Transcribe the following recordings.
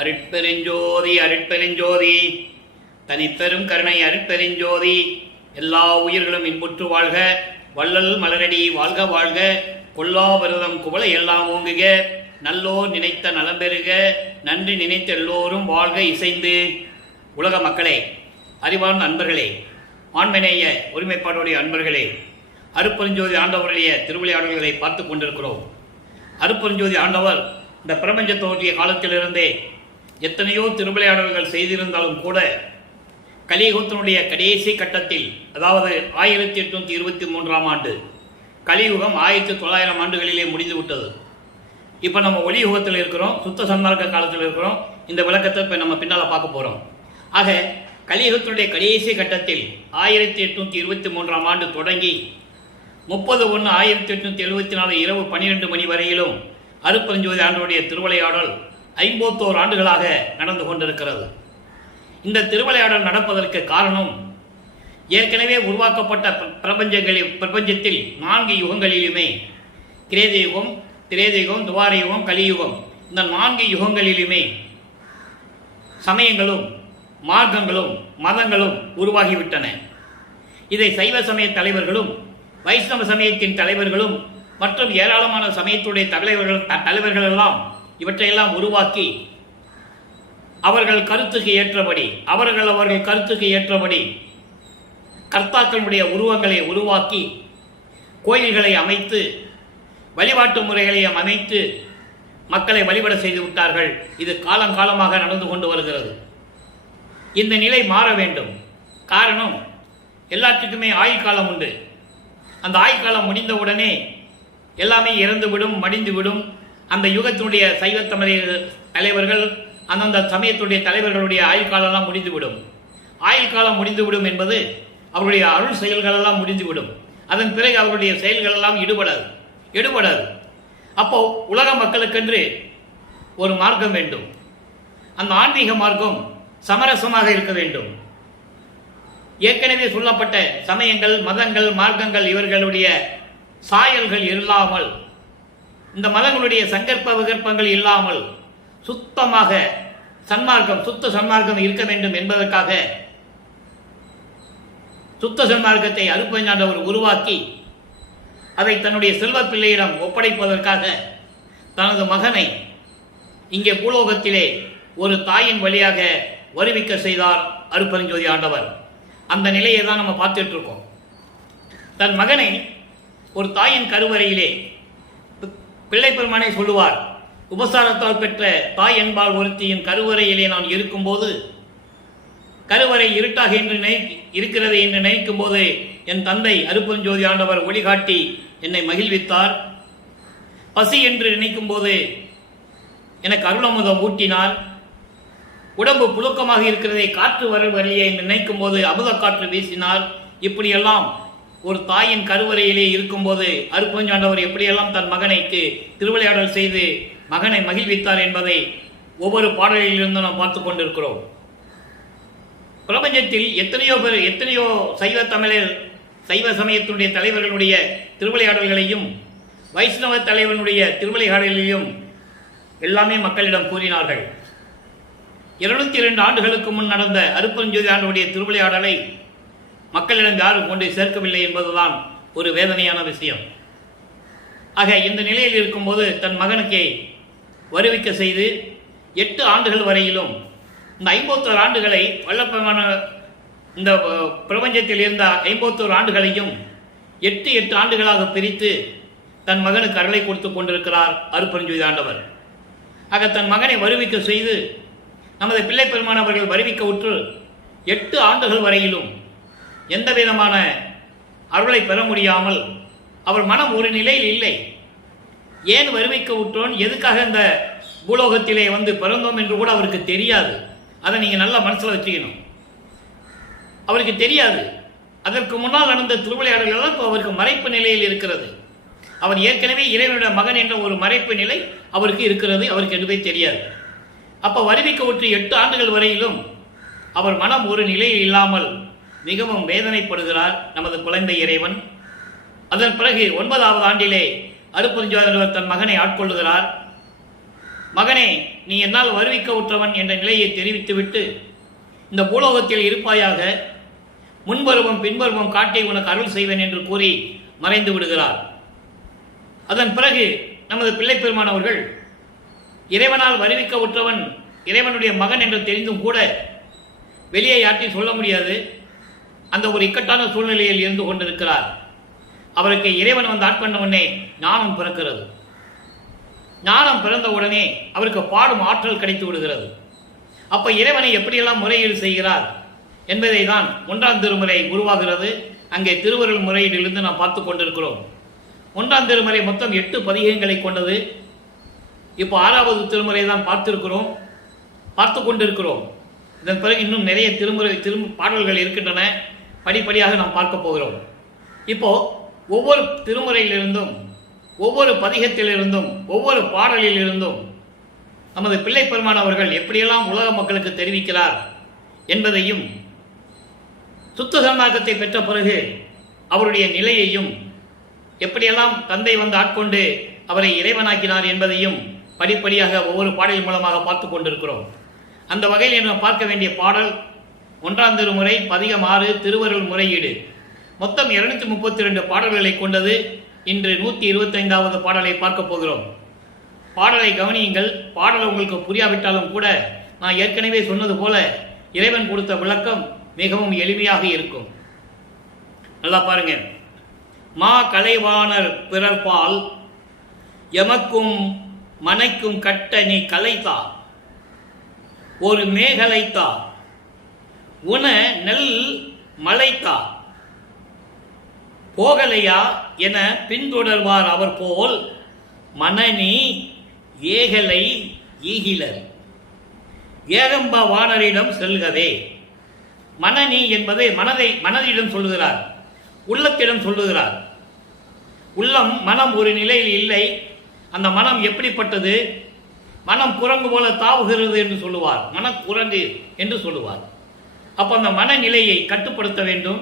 அருட்பெருஞ்சோதி அருட்பெருஞ்சோதி தனிப்பெரும் கருணை அருட்பெருஞ்சோதி. எல்லா உயிர்களும் இன்புற்று வாழ்க, வள்ளல் மலரடி வாழ்க வாழ்க, கொல்லா விரதம் குவளை எல்லாம் ஓங்குக, நல்லோர் நினைத்த நலம் பெறுக, நன்றி நினைத்த எல்லோரும் வாழ்க இசைந்து. உலக மக்களே, அறிவார்ந்த அன்பர்களே, ஆண்மநேய ஒருமைப்பாடுடைய அன்பர்களே, அருட்பெருஞ்சோதி ஆண்டவருடைய திருவிளையாடல்களை பார்த்து கொண்டிருக்கிறோம். அருட்பெருஞ்சோதி ஆண்டவர் இந்த பிரபஞ்ச தோன்றிய காலத்திலிருந்தே எத்தனையோ திருவிளையாடல்கள் செய்திருந்தாலும் கூட கலியுகத்தினுடைய கடைசி கட்டத்தில், அதாவது 1823ஆம் ஆண்டு, கலியுகம் 1900 ஆண்டுகளிலே முடிந்துவிட்டது. இப்போ நம்ம ஒளியுகத்தில் இருக்கிறோம், சுத்த சன்மார்க்க காலத்தில் இருக்கிறோம். இந்த விளக்கத்தை இப்போ நம்ம பின்னால் பார்க்க போகிறோம். ஆக கலியுகத்தினுடைய கடைசி கட்டத்தில் 1823ஆம் ஆண்டு தொடங்கி 30/1/1874 இரவு 12 மணி வரையிலும் அருட்பெருஞ்சோதி ஆண்டவருடைய திருவிளையாடல் 51 ஆண்டுகளாக நடந்து கொண்டிருக்கிறது. இந்த திருவிளையாடல் நடப்பதற்கு காரணம், ஏற்கனவே உருவாக்கப்பட்ட பிரபஞ்சத்தில் 4 யுகங்களிலுமே, கிரேத யுகம், திரேத யுகம், துவார யுகம், கலியுகம், இந்த 4 யுகங்களிலுமே சமயங்களும் மார்க்கங்களும் மதங்களும் உருவாகிவிட்டன. இதை சைவ சமய தலைவர்களும் வைஷ்ணவ சமயத்தின் தலைவர்களும் மற்றும் ஏராளமான சமயத்துடைய தலைவர்கள் எல்லாம் இவற்றையெல்லாம் உருவாக்கி அவர்கள் கருத்துக்கு ஏற்றபடி கர்த்தாக்களுடைய உருவங்களை உருவாக்கி கோயில்களை அமைத்து வழிபாட்டு முறைகளையும் அமைத்து மக்களை வழிபட செய்து விட்டார்கள். இது காலங்காலமாக நடந்து கொண்டு வருகிறது. இந்த நிலை மாற வேண்டும். காரணம், எல்லாத்துக்குமே ஆயுள் காலம் உண்டு. அந்த ஆயுள் காலம் முடிந்தவுடனே எல்லாமே இறந்துவிடும், மடிந்துவிடும். அந்த யுகத்தினுடைய சைவ தலைவர்கள், அந்தந்த சமயத்துடைய தலைவர்களுடைய ஆயுள் காலம்லாம் முடிந்துவிடும். ஆயுள் காலம் முடிந்துவிடும் என்பது அவருடைய அருள் செயல்களெல்லாம் முடிந்துவிடும். அதன் பிறகு அவருடைய செயல்களெல்லாம் எடுபடாது. அப்போ உலக மக்களுக்கென்று ஒரு மார்க்கம் வேண்டும். அந்த ஆன்மீக மார்க்கம் சமரசமாக இருக்க வேண்டும். ஏற்கனவே சொல்லப்பட்ட சமயங்கள், மதங்கள், மார்க்கங்கள் இவர்களுடைய சாயல்கள் இல்லாமல், இந்த மதங்களுடைய சங்கற்ப விகற்பங்கள் இல்லாமல் சுத்தமாக சுத்த சன்மார்க்கம் இருக்க வேண்டும் என்பதற்காக சுத்த சன்மார்க்கத்தை அருட்பெருஞ்சாண்டவர் உருவாக்கி அதை தன்னுடைய செல்வ பிள்ளையிடம் ஒப்படைப்பதற்காக தனது மகனை இங்கே பூலோகத்திலே ஒரு தாயின் வழியாக வருவிக்க செய்தார் அருட்பெருஞ்சோதி ஆண்டவர். அந்த நிலையை தான் நம்ம பார்த்துட்டு இருக்கோம். தன் மகனை ஒரு தாயின் கருவறையிலே, பிள்ளை பெருமானே சொல்லுவார், உபசாரத்தால் பெற்ற தாய் என்பால் ஒருத்தியின் கருவறையிலே நான் இருக்கும்போது, கருவறை இருட்டாக இருக்கிறது என்று நினைக்கும் போது என் தந்தை அருட்பெருஞ்சோதி ஆண்டவர் ஒளிகாட்டி என்னை மகிழ்வித்தார். பசி என்று நினைக்கும் போது எனக்கு அருளமுதம் ஊட்டினார். உடம்பு புழுக்கமாக இருக்கிறதை காற்று வரவில்லையே என்று நினைக்கும் போது அமுத காற்று வீசினார். இப்படியெல்லாம் ஒரு தாயின் கருவறையிலே இருக்கும்போது அருட்பெருஞ்சாண்டவர் எப்படியெல்லாம் தன் மகனைக்கு திருவிளையாடல் செய்து மகனை மகிழ்வித்தார் என்பதை ஒவ்வொரு பாடலிலிருந்து நாம் பார்த்து கொண்டிருக்கிறோம். பிரபஞ்சத்தில் எத்தனையோ சைவ சமயத்துடைய தலைவர்களுடைய திருவிளையாடல்களையும் வைஷ்ணவ தலைவனுடைய திருவிளையாடலையும் எல்லாமே மக்களிடம் கூறினார்கள். 202 ஆண்டுகளுக்கு முன் நடந்த அருட்பெருஞ்சோதி ஆண்டவருடைய திருவிளையாடலை மக்களிடம் யாரும் கொண்டு சேர்க்கவில்லை என்பதுதான் ஒரு வேதனையான விஷயம். ஆக இந்த நிலையில் இருக்கும்போது தன் மகனுக்கே வருவிக்க செய்து 8 ஆண்டுகள் வரையிலும், இந்த 51 ஆண்டுகளை வல்லப்பமான இந்த பிரபஞ்சத்தில் இருந்த 51 ஆண்டுகளையும் 8 ஆண்டுகளாக பிரித்து தன் மகனுக்கு அருளை கொடுத்து கொண்டிருக்கிறார் அருட்பெருஞ்சோதி ஆண்டவர். ஆக தன் மகனை வருவிக்க செய்து நமது பிள்ளை பெருமானவர்கள் வருவிக்க உற்று 8 ஆண்டுகள் வரையிலும் எந்த விதமான அருளை பெற முடியாமல் அவர் மனம் ஒரு நிலையில் இல்லை. ஏன் வருவிக்க உற்றோன், எதுக்காக இந்த பூலோகத்திலே வந்து பிறந்தோம் என்று கூட அவருக்கு தெரியாது. அதை நீங்கள் நல்லா மனசில் வச்சுக்கணும். அவருக்கு தெரியாது. அதற்கு முன்னால் நடந்த திருவிளையாடல்கள் தான் இப்போ அவருக்கு மறைப்பு நிலையில் இருக்கிறது. அவர் ஏற்கனவே இறைவனுடைய மகன் என்ற ஒரு மறைப்பு நிலை அவருக்கு இருக்கிறது. அவருக்கு எதுவே தெரியாது. அப்போ வருவிக்க உற்று 8 ஆண்டுகள் வரையிலும் அவர் மனம் ஒரு நிலையில் இல்லாமல் மிகவும் வேதனைப்படுகிறார் நமது குழந்தை இறைவன். அதன் பிறகு 9வது ஆண்டிலே அருட்பெருஞ்சோதி தன் மகனை ஆட்கொள்ளுகிறார். மகனே, நீ என்னால் வருவிக்க உற்றவன் என்ற நிலையை தெரிவித்துவிட்டு இந்த பூலோகத்தில் இருப்பாயாக, முன்பருவம் பின்பருவம் காட்டி உனக்கு அருள் செய்வேன் என்று கூறி மறைந்து விடுகிறார். அதன் பிறகு நமது பிள்ளை பெருமான் அவர்கள் இறைவனால் வருவிக்க உற்றவன் இறைவனுடைய மகன் என்று தெரிந்தும் கூட வெளியே யார்ட்டையும் சொல்ல முடியாது. அந்த ஒரு இக்கட்டான சூழ்நிலையில் இருந்து கொண்டிருக்கிறார். அவருக்கு இறைவன் வந்து ஆட்கொண்ட உடனே ஞானம் பிறக்கிறது. ஞானம் பிறந்த உடனே அவருக்கு பாடும் ஆற்றல் கிடைத்து விடுகிறது. அப்ப இறைவனை எப்படியெல்லாம் முறையீடு செய்கிறார் என்பதை தான் 1ஆம் திருமுறை உருவாகிறது. அங்கே திருவருள் முறையீடிலிருந்து நாம் பார்த்து கொண்டிருக்கிறோம். 1ஆம் திருமுறை மொத்தம் 8 பதிகங்களை கொண்டது. இப்போ 6வது திருமுறை தான் பார்த்து கொண்டிருக்கிறோம். இதன் பிறகு இன்னும் நிறைய பாடல்கள் இருக்கின்றன. படிப்படியாக நாம் பார்க்க போகிறோம். இப்போ ஒவ்வொரு திருமுறையிலிருந்தும், ஒவ்வொரு பதிகத்திலிருந்தும், ஒவ்வொரு பாடலிலிருந்தும் நமது பிள்ளை பெருமான் அவர்கள் எப்படியெல்லாம் உலக மக்களுக்கு தெரிவிக்கிறார் என்பதையும், சுத்த சன்மார்க்கத்தை பெற்ற பிறகு அவருடைய நிலையையும், எப்படியெல்லாம் தந்தை வந்து ஆட்கொண்டு அவரை இறைவனாக்கினார் என்பதையும் படிப்படியாக ஒவ்வொரு பாடலின் மூலமாக பார்த்து கொண்டிருக்கிறோம். அந்த வகையில் நாம் பார்க்க வேண்டிய பாடல் 1ஆம் திருமுறை பதிகம் 6 திருவருள் முறையீடு. மொத்தம் 232 பாடல்களை கொண்டது. இன்று 125வது பாடலை பார்க்க போகிறோம். பாடலை கவனியுங்கள். பாடல் உங்களுக்கு புரியாவிட்டாலும் கூட நான் ஏற்கனவே சொன்னது போல இறைவன் கொடுத்த விளக்கம் மிகவும் எளிமையாக இருக்கும். நல்லா பாருங்க. மா கலைவாணர் பிறர்பால் எமக்கும் மனைக்கும் கட்ட நீ கலைத்தா, ஒரு மேகலைத்தா, உன நெல் மலைத்தா, போகலையா என பின்தொடர்வார் அவர் போல் மனநீ ஏகலை ஈகிலர், ஏகம்ப வானரிடம் செல்கவே. மனநீ என்பதை மனதிடம் சொல்லுகிறார், உள்ளத்திடம் சொல்லுகிறார். உள்ளம் மனம் ஒரு நிலையில் இல்லை. அந்த மனம் எப்படிப்பட்டது? மனம் குரங்கு போல தாவுகிறது என்று சொல்லுவார், மனக்குரங்கு என்று சொல்லுவார். அப்போ அந்த மனநிலையை கட்டுப்படுத்த வேண்டும்.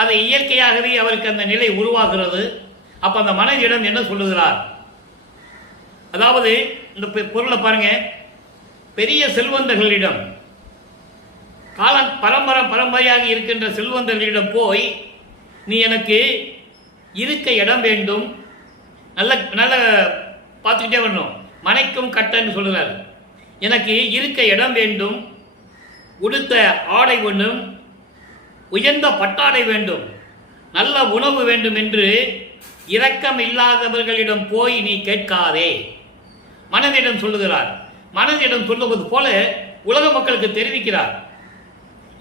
அதை இயற்கையாகவே அவருக்கு அந்த நிலை உருவாகிறது. அப்ப அந்த மனதிடம் என்ன சொல்லுகிறார்? அதாவது இந்த பொருளை பாருங்க. பெரிய செல்வந்தர்களிடம், பரம்பரையாக இருக்கின்ற செல்வந்தர்களிடம் போய் நீ எனக்கு இருக்க இடம் வேண்டும், நல்ல நல்ல பார்த்துக்கிட்டே வரணும். மனைக்கும் கட்டன்னு சொல்லுகிறார். எனக்கு இருக்க இடம் வேண்டும், உடுத்த ஆடை வேண்டும், உயர்ந்த பட்டாடை வேண்டும், நல்ல உணவு வேண்டும் என்று இரக்கம் இல்லாதவர்களிடம் போய் நீ கேட்காதே. மனதிடம் சொல்லுகிறார். மனதிடம் சொல்லுவது போல உலக மக்களுக்கு தெரிவிக்கிறார்.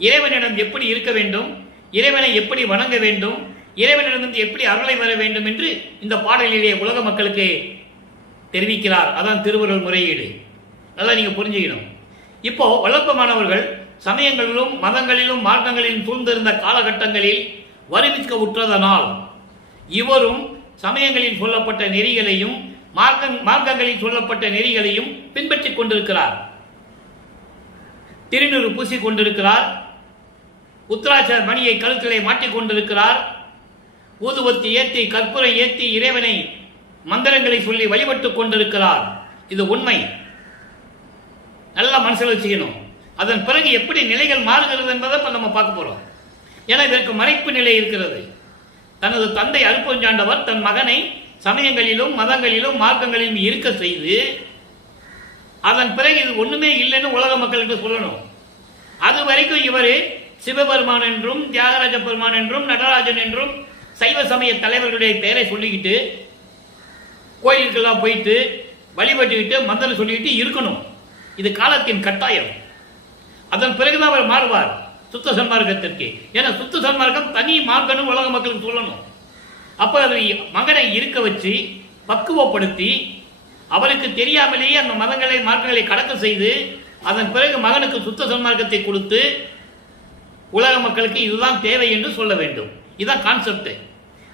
இறைவனிடம் எப்படி இருக்க வேண்டும், இறைவனை எப்படி வணங்க வேண்டும், இறைவனிடமிருந்து எப்படி அருளை வர வேண்டும் என்று இந்த பாடலிலே உலக மக்களுக்கு தெரிவிக்கிறார். அதான் திருவருள் முறையீடு. நல்லா நீங்க புரிஞ்சுக்கணும். இப்போ வளர்ப்பமானவர்கள் சமயங்களிலும் மதங்களிலும் மார்க்கங்களிலும் சூழ்ந்திருந்த காலகட்டங்களில் வருவிக்க உற்றதனால் இவரும் சமயங்களில் சொல்லப்பட்ட நெறிகளையும் மார்க்கங்களில் சொல்லப்பட்ட நெறிகளையும் பின்பற்றிக் கொண்டிருக்கிறார். திருநீறு பூசிக் கொண்டிருக்கிறார். உத்தராட்ச மணியை கழுத்திலே மாட்டிக் கொண்டிருக்கிறார். ஊதுவத்தி ஏற்றி கற்பூரை ஏற்றி இறைவனை மந்திரங்களை சொல்லி வழிபட்டுக் கொண்டிருக்கிறார். இது உண்மை. நல்லா மனசில் வச்சுக்கணும். அதன் பிறகு எப்படி நிலைகள் மாறுகிறது என்பதை நம்ம பார்க்க போறோம். ஏன்னா இதற்கு மறைப்பு நிலை இருக்கிறது. தனது தந்தை அருப்பஞ்சாண்டவர் தன் மகனை சமயங்களிலும் மதங்களிலும் மார்க்கங்களிலும் இருக்க செய்து அதன் பிறகு இது ஒண்ணுமே இல்லைன்னு உலக மக்களுக்கு சொல்லணும். அது வரைக்கும் இவர் சிவபெருமான் என்றும் தியாகராஜ பெருமான் என்றும் நடராஜன் என்றும் சைவ சமய தலைவர்களுடைய பெயரை சொல்லிக்கிட்டு கோயிலுக்கெல்லாம் போயிட்டு வழிபட்டுக்கிட்டு மந்திரம் சொல்லிக்கிட்டு இருக்கணும். இது காலத்தின் கட்டாயம். அதன் பிறகுதான் அவர் மாறுவார் சுத்த சன்மார்க்கத்திற்கு. ஏன்னா சுத்த சன்மார்க்கம் தனி மார்க்கம்னு உலக மக்களுக்கு சொல்லணும். அப்ப அதை மகனை இருக்க வச்சு பக்குவப்படுத்தி அவருக்கு தெரியாமலேயே அந்த மதங்களை மார்க்கங்களை கடக்க செய்து அதன் பிறகு மகனுக்கு சுத்த சன்மார்க்கத்தை கொடுத்து உலக மக்களுக்கு இதுதான் தேவை என்று சொல்ல வேண்டும். இதுதான் கான்செப்ட்.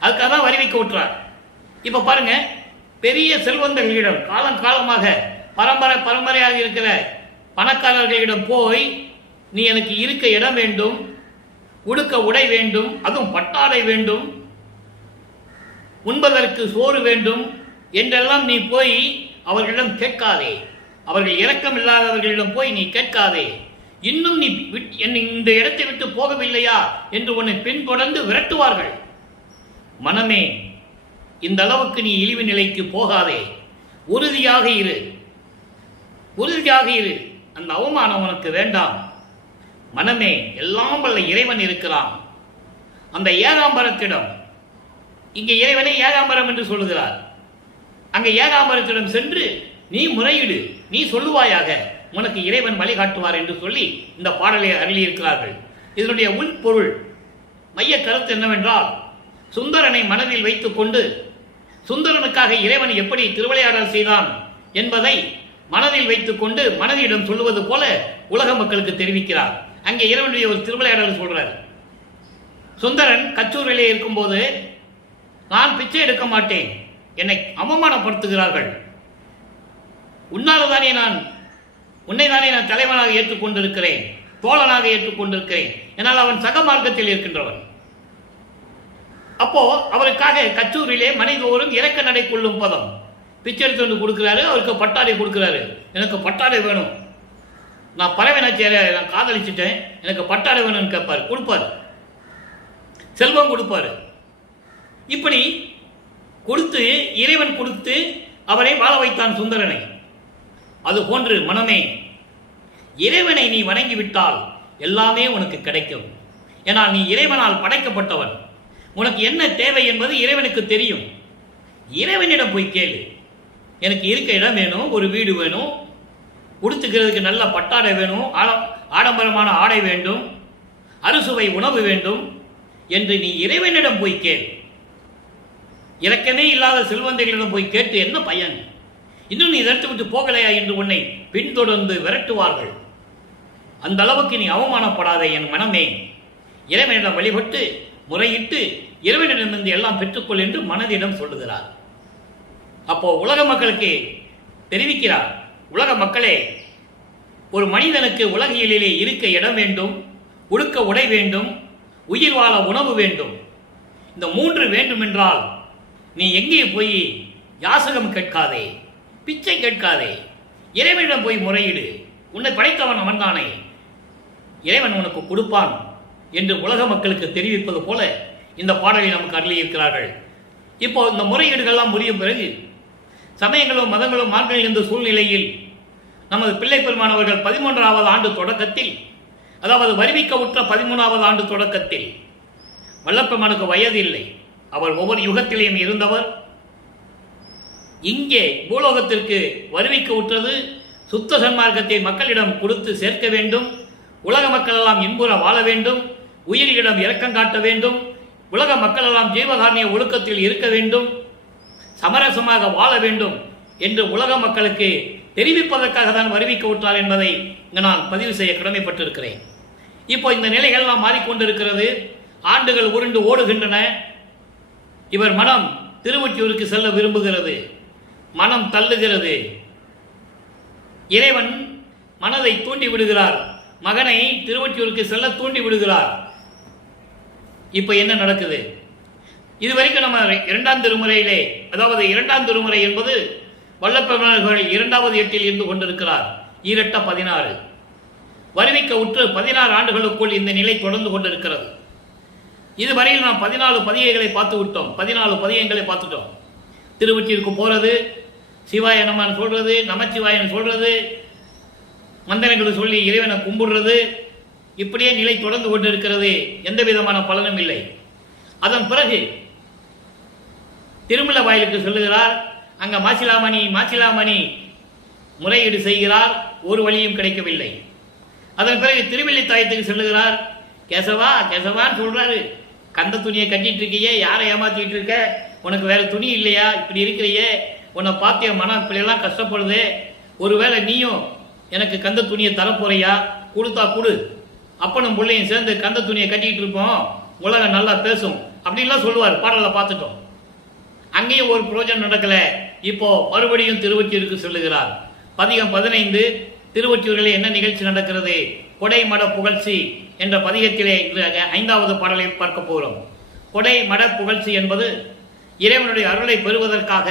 அதுக்காக தான் வரி விட்டுறார். இப்ப பாருங்க, பெரிய செல்வந்தர்களிடம் காலமாக பரம்பரையாக இருக்கிற பணக்காரர்களிடம் போய் நீ எனக்கு இருக்க இடம் வேண்டும், உடுக்க உடை வேண்டும், அதுவும் பட்டாடை வேண்டும், உண்பதற்கு சோறு வேண்டும் என்றெல்லாம் நீ போய் அவர்களிடம் கேட்காதே. அவர்கள் இரக்கம் இல்லாதவர்களிடம் போய் நீ கேட்காதே. இன்னும் நீ இந்த இடத்தை விட்டு போகவில்லையா என்று உன்னை பின்தொடர்ந்து விரட்டுவார்கள். மனமே, இந்த அளவுக்கு நீ இழிவு நிலைக்கு போகாதே. உறுதியாக இரு, உறுதியாக இரு. அந்த அவமானம் உனக்கு வேண்டாம். மனமே, எல்லாம் வல்ல இறைவன் இருக்கிறான். அந்த ஏகாம்பரத்திடம், இங்கே இறைவனை ஏகாம்பரம் என்று சொல்லுகிறார். அங்கே ஏகாம்பரத்திடம் சென்று நீ முறையிடு, நீ சொல்லுவாயாக, உனக்கு இறைவன் வழிகாட்டுவார் என்று சொல்லி இந்த பாடலை அருளியிருக்கிறார்கள். இதனுடைய உள்பொருள், மைய கருத்து என்னவென்றால், சுந்தரனை மனதில் வைத்துக் கொண்டு சுந்தரனுக்காக இறைவன் எப்படி திருவிளையாடல் செய்தான் என்பதை மனதில் வைத்துக் கொண்டு மனதிடம் சொல்லுவது போல உலக மக்களுக்கு தெரிவிக்கிறார். அங்கே இறைவனுடைய ஒரு திருவிளையாடல் சொல்றார். சுந்தரன் கச்சூரிலே இருக்கும்போது, நான் பிச்சை எடுக்க மாட்டேன், என்னை அவமானப்படுத்துகிறார்கள், உன்னை தானே நான் தலைவனாக ஏற்றுக்கொண்டிருக்கிறேன், தோழனாக ஏற்றுக்கொண்டிருக்கிறேன். என்னால் அவன் சக மார்க்கத்தில் இருக்கின்றவன். அப்போ அவருக்காக கச்சூரிலே மனிதோறும் இறக்க நடை கொள்ளும் பதம் பிச்சை எடுத்து வந்து கொடுக்கிறாரு. அவருக்கு பட்டாடை கொடுக்கிறாரு. எனக்கு பட்டாடை வேணும், நான் பறவைனாச்சேர நான் காதலிச்சுட்டேன், எனக்கு பட்டாடை வேணும்னு கேட்பாரு, கொடுப்பாரு, செல்வம் கொடுப்பாரு. இப்படி கொடுத்து இறைவன் கொடுத்து அவரை வாழ வைத்தான் சுந்தரனை. அது போன்று மனமே, இறைவனை நீ வணங்கிவிட்டால் எல்லாமே உனக்கு கிடைக்கும். ஏன்னா நீ இறைவனால் படைக்கப்பட்டவன். உனக்கு என்ன தேவை என்பது இறைவனுக்கு தெரியும். இறைவனிடம் போய் கேளு. எனக்கு இருக்க இடம் வேணும், ஒரு வீடு வேணும், உடுத்துக்கிறதுக்கு நல்ல பட்டாடை வேணும், ஆடம்பரமான ஆடை வேண்டும், அறுசுவை உணவு வேண்டும் என்று நீ இறைவனிடம் போய் கேள். இரக்கமே இல்லாத செல்வந்தைகளிடம் போய் கேட்டு என்ன பயன்? இன்னும் நீ இதற்கு விட்டு போகலையா என்று உன்னை பின்தொடர்ந்து விரட்டுவார்கள். அந்த அளவுக்கு நீ அவமானப்படாதே என் மனமே. இறைவனிடம் வழிபட்டு முறையிட்டு இறைவனிடமிருந்து எல்லாம் பெற்றுக்கொள் என்று மனதிடம் சொல்லுகிறார். அப்போ உலக மக்களுக்கு தெரிவிக்கிறார், உலக மக்களே, ஒரு மனிதனுக்கு உலகியலிலே இருக்க இடம் வேண்டும், உடுக்க உடை வேண்டும், உயிர் வாழ உணவு வேண்டும். இந்த மூன்று வேண்டும் என்றால் நீ எங்கே போய் யாசகம் கேட்காதே, பிச்சை கேட்காதே, இறைவனிடம் போய் முறையிடு. உன்னை படைத்தவன் அவன்தானே, இறைவன் உனக்கு கொடுப்பான் என்று உலக மக்களுக்கு தெரிவிப்பது போல இந்த பாடலை நமக்கு அருளியிருக்கிறார்கள். இப்போ இந்த முறையீடுகள்லாம் முடியும் பிறகு சமயங்களும் மதங்களும் மார்க்கங்கள் இருந்த சூழ்நிலையில் நமது பிள்ளை பெருமானவர்கள் 13வது ஆண்டு தொடக்கத்தில், அதாவது வருவிக்க உற்ற 13வது ஆண்டு தொடக்கத்தில், வல்லப்பெருமானுக்கு வயது இல்லை, அவர் ஒவ்வொரு யுகத்திலேயும் இருந்தவர். இங்கே பூலோகத்திற்கு வருவிக்க உற்றது சுத்த சன்மார்க்கத்தை மக்களிடம் கொடுத்து சேர்க்க வேண்டும். உலக மக்கள் எல்லாம் இன்புற வாழ வேண்டும், உயிரிடம் இரக்கம் காட்ட வேண்டும், உலக மக்கள் எல்லாம் ஜீவகாரணிய ஒழுக்கத்தில் இருக்க வேண்டும், சமரசமாக வாழ வேண்டும் என்று உலக மக்களுக்கு தெரிவிப்பதற்காக தான் வருவிக்க விட்டார் என்பதை நான் பதிவு செய்ய கடமைப்பட்டிருக்கிறேன். இப்போ இந்த நிலைகள்லாம் மாறிக்கொண்டிருக்கிறது. ஆண்டுகள் உருண்டு ஓடுகின்றன. இவர் மனம் திருவொற்றியூருக்கு செல்ல விரும்புகிறது, மனம் தள்ளுகிறது. இறைவன் மனதை தூண்டி விடுகிறார், மகனை திருவொற்றியூருக்கு செல்ல தூண்டி விடுகிறார். இப்ப என்ன நடக்குது? இதுவரைக்கும் நம்ம 2ஆம் திருமுறையிலே, அதாவது 2ஆம் திருமுறை என்பது வல்லப்பெருமாள் 2வது எட்டில் இருந்து கொண்டிருக்கிறார். 2 16 வருவிக்க உற்று 16 ஆண்டுகளுக்குள் இந்த நிலை தொடர்ந்து கொண்டிருக்கிறது. இதுவரையில் நாம் 14 பதிகைகளை பார்த்து விட்டோம், 14 பதிகங்களை பார்த்துட்டோம். திருவொற்றியூருக்கு போறது, சிவாய நமன் சொல்றது, நமச்சிவாயன் சொல்றது, மந்திரங்களை சொல்லி இறைவனை கும்பிடுறது, இப்படியே நிலை தொடர்ந்து கொண்டிருக்கிறது. எந்த விதமான பலனும் இல்லை. அதன் பிறகு திருமல வாயிலுக்கு சொல்லுகிறார். அங்க மாசிலாமணி முறையீடு செய்கிறார், ஒரு வழியும் கிடைக்கவில்லை. அதன் பிறகு திருவெள்ளித்தாயத்துக்கு சொல்லுகிறார். கேசவான்னு சொல்றாரு, கந்த துணியை கட்டிட்டு இருக்கியே, யாரை ஏமாத்திட்டு இருக்க, உனக்கு வேற துணி இல்லையா, இப்படி இருக்கிறையே, உன்னை பார்த்திய மனம் இப்படியெல்லாம் கஷ்டப்படுது, ஒருவேளை நீயும் எனக்கு கந்த துணியை தரப்போறியா, கொடுத்தா கொடு, அப்பனும் பிள்ளையும் சேர்ந்து கந்த துணியை கட்டிக்கிட்டு இருப்போம், உலகம் நல்லா பேசும் அப்படின்லாம் சொல்லுவார். பாடலை பார்த்துட்டோம். அங்கேயும் ஒரு புரோஜனம் நடக்கல. இப்போ மறுபடியும் திருவொற்றியூருக்கு சொல்லுகிறார். பதிகம் 15 திருவொற்றியூரில் என்ன நிகழ்ச்சி நடக்கிறது? கொடை மட புகழ்ச்சி என்ற பதிகத்திலே 5வது பாடலை பார்க்க போகிறோம். கொடை மட புகழ்ச்சி என்பது இறைவனுடைய அருளை பெறுவதற்காக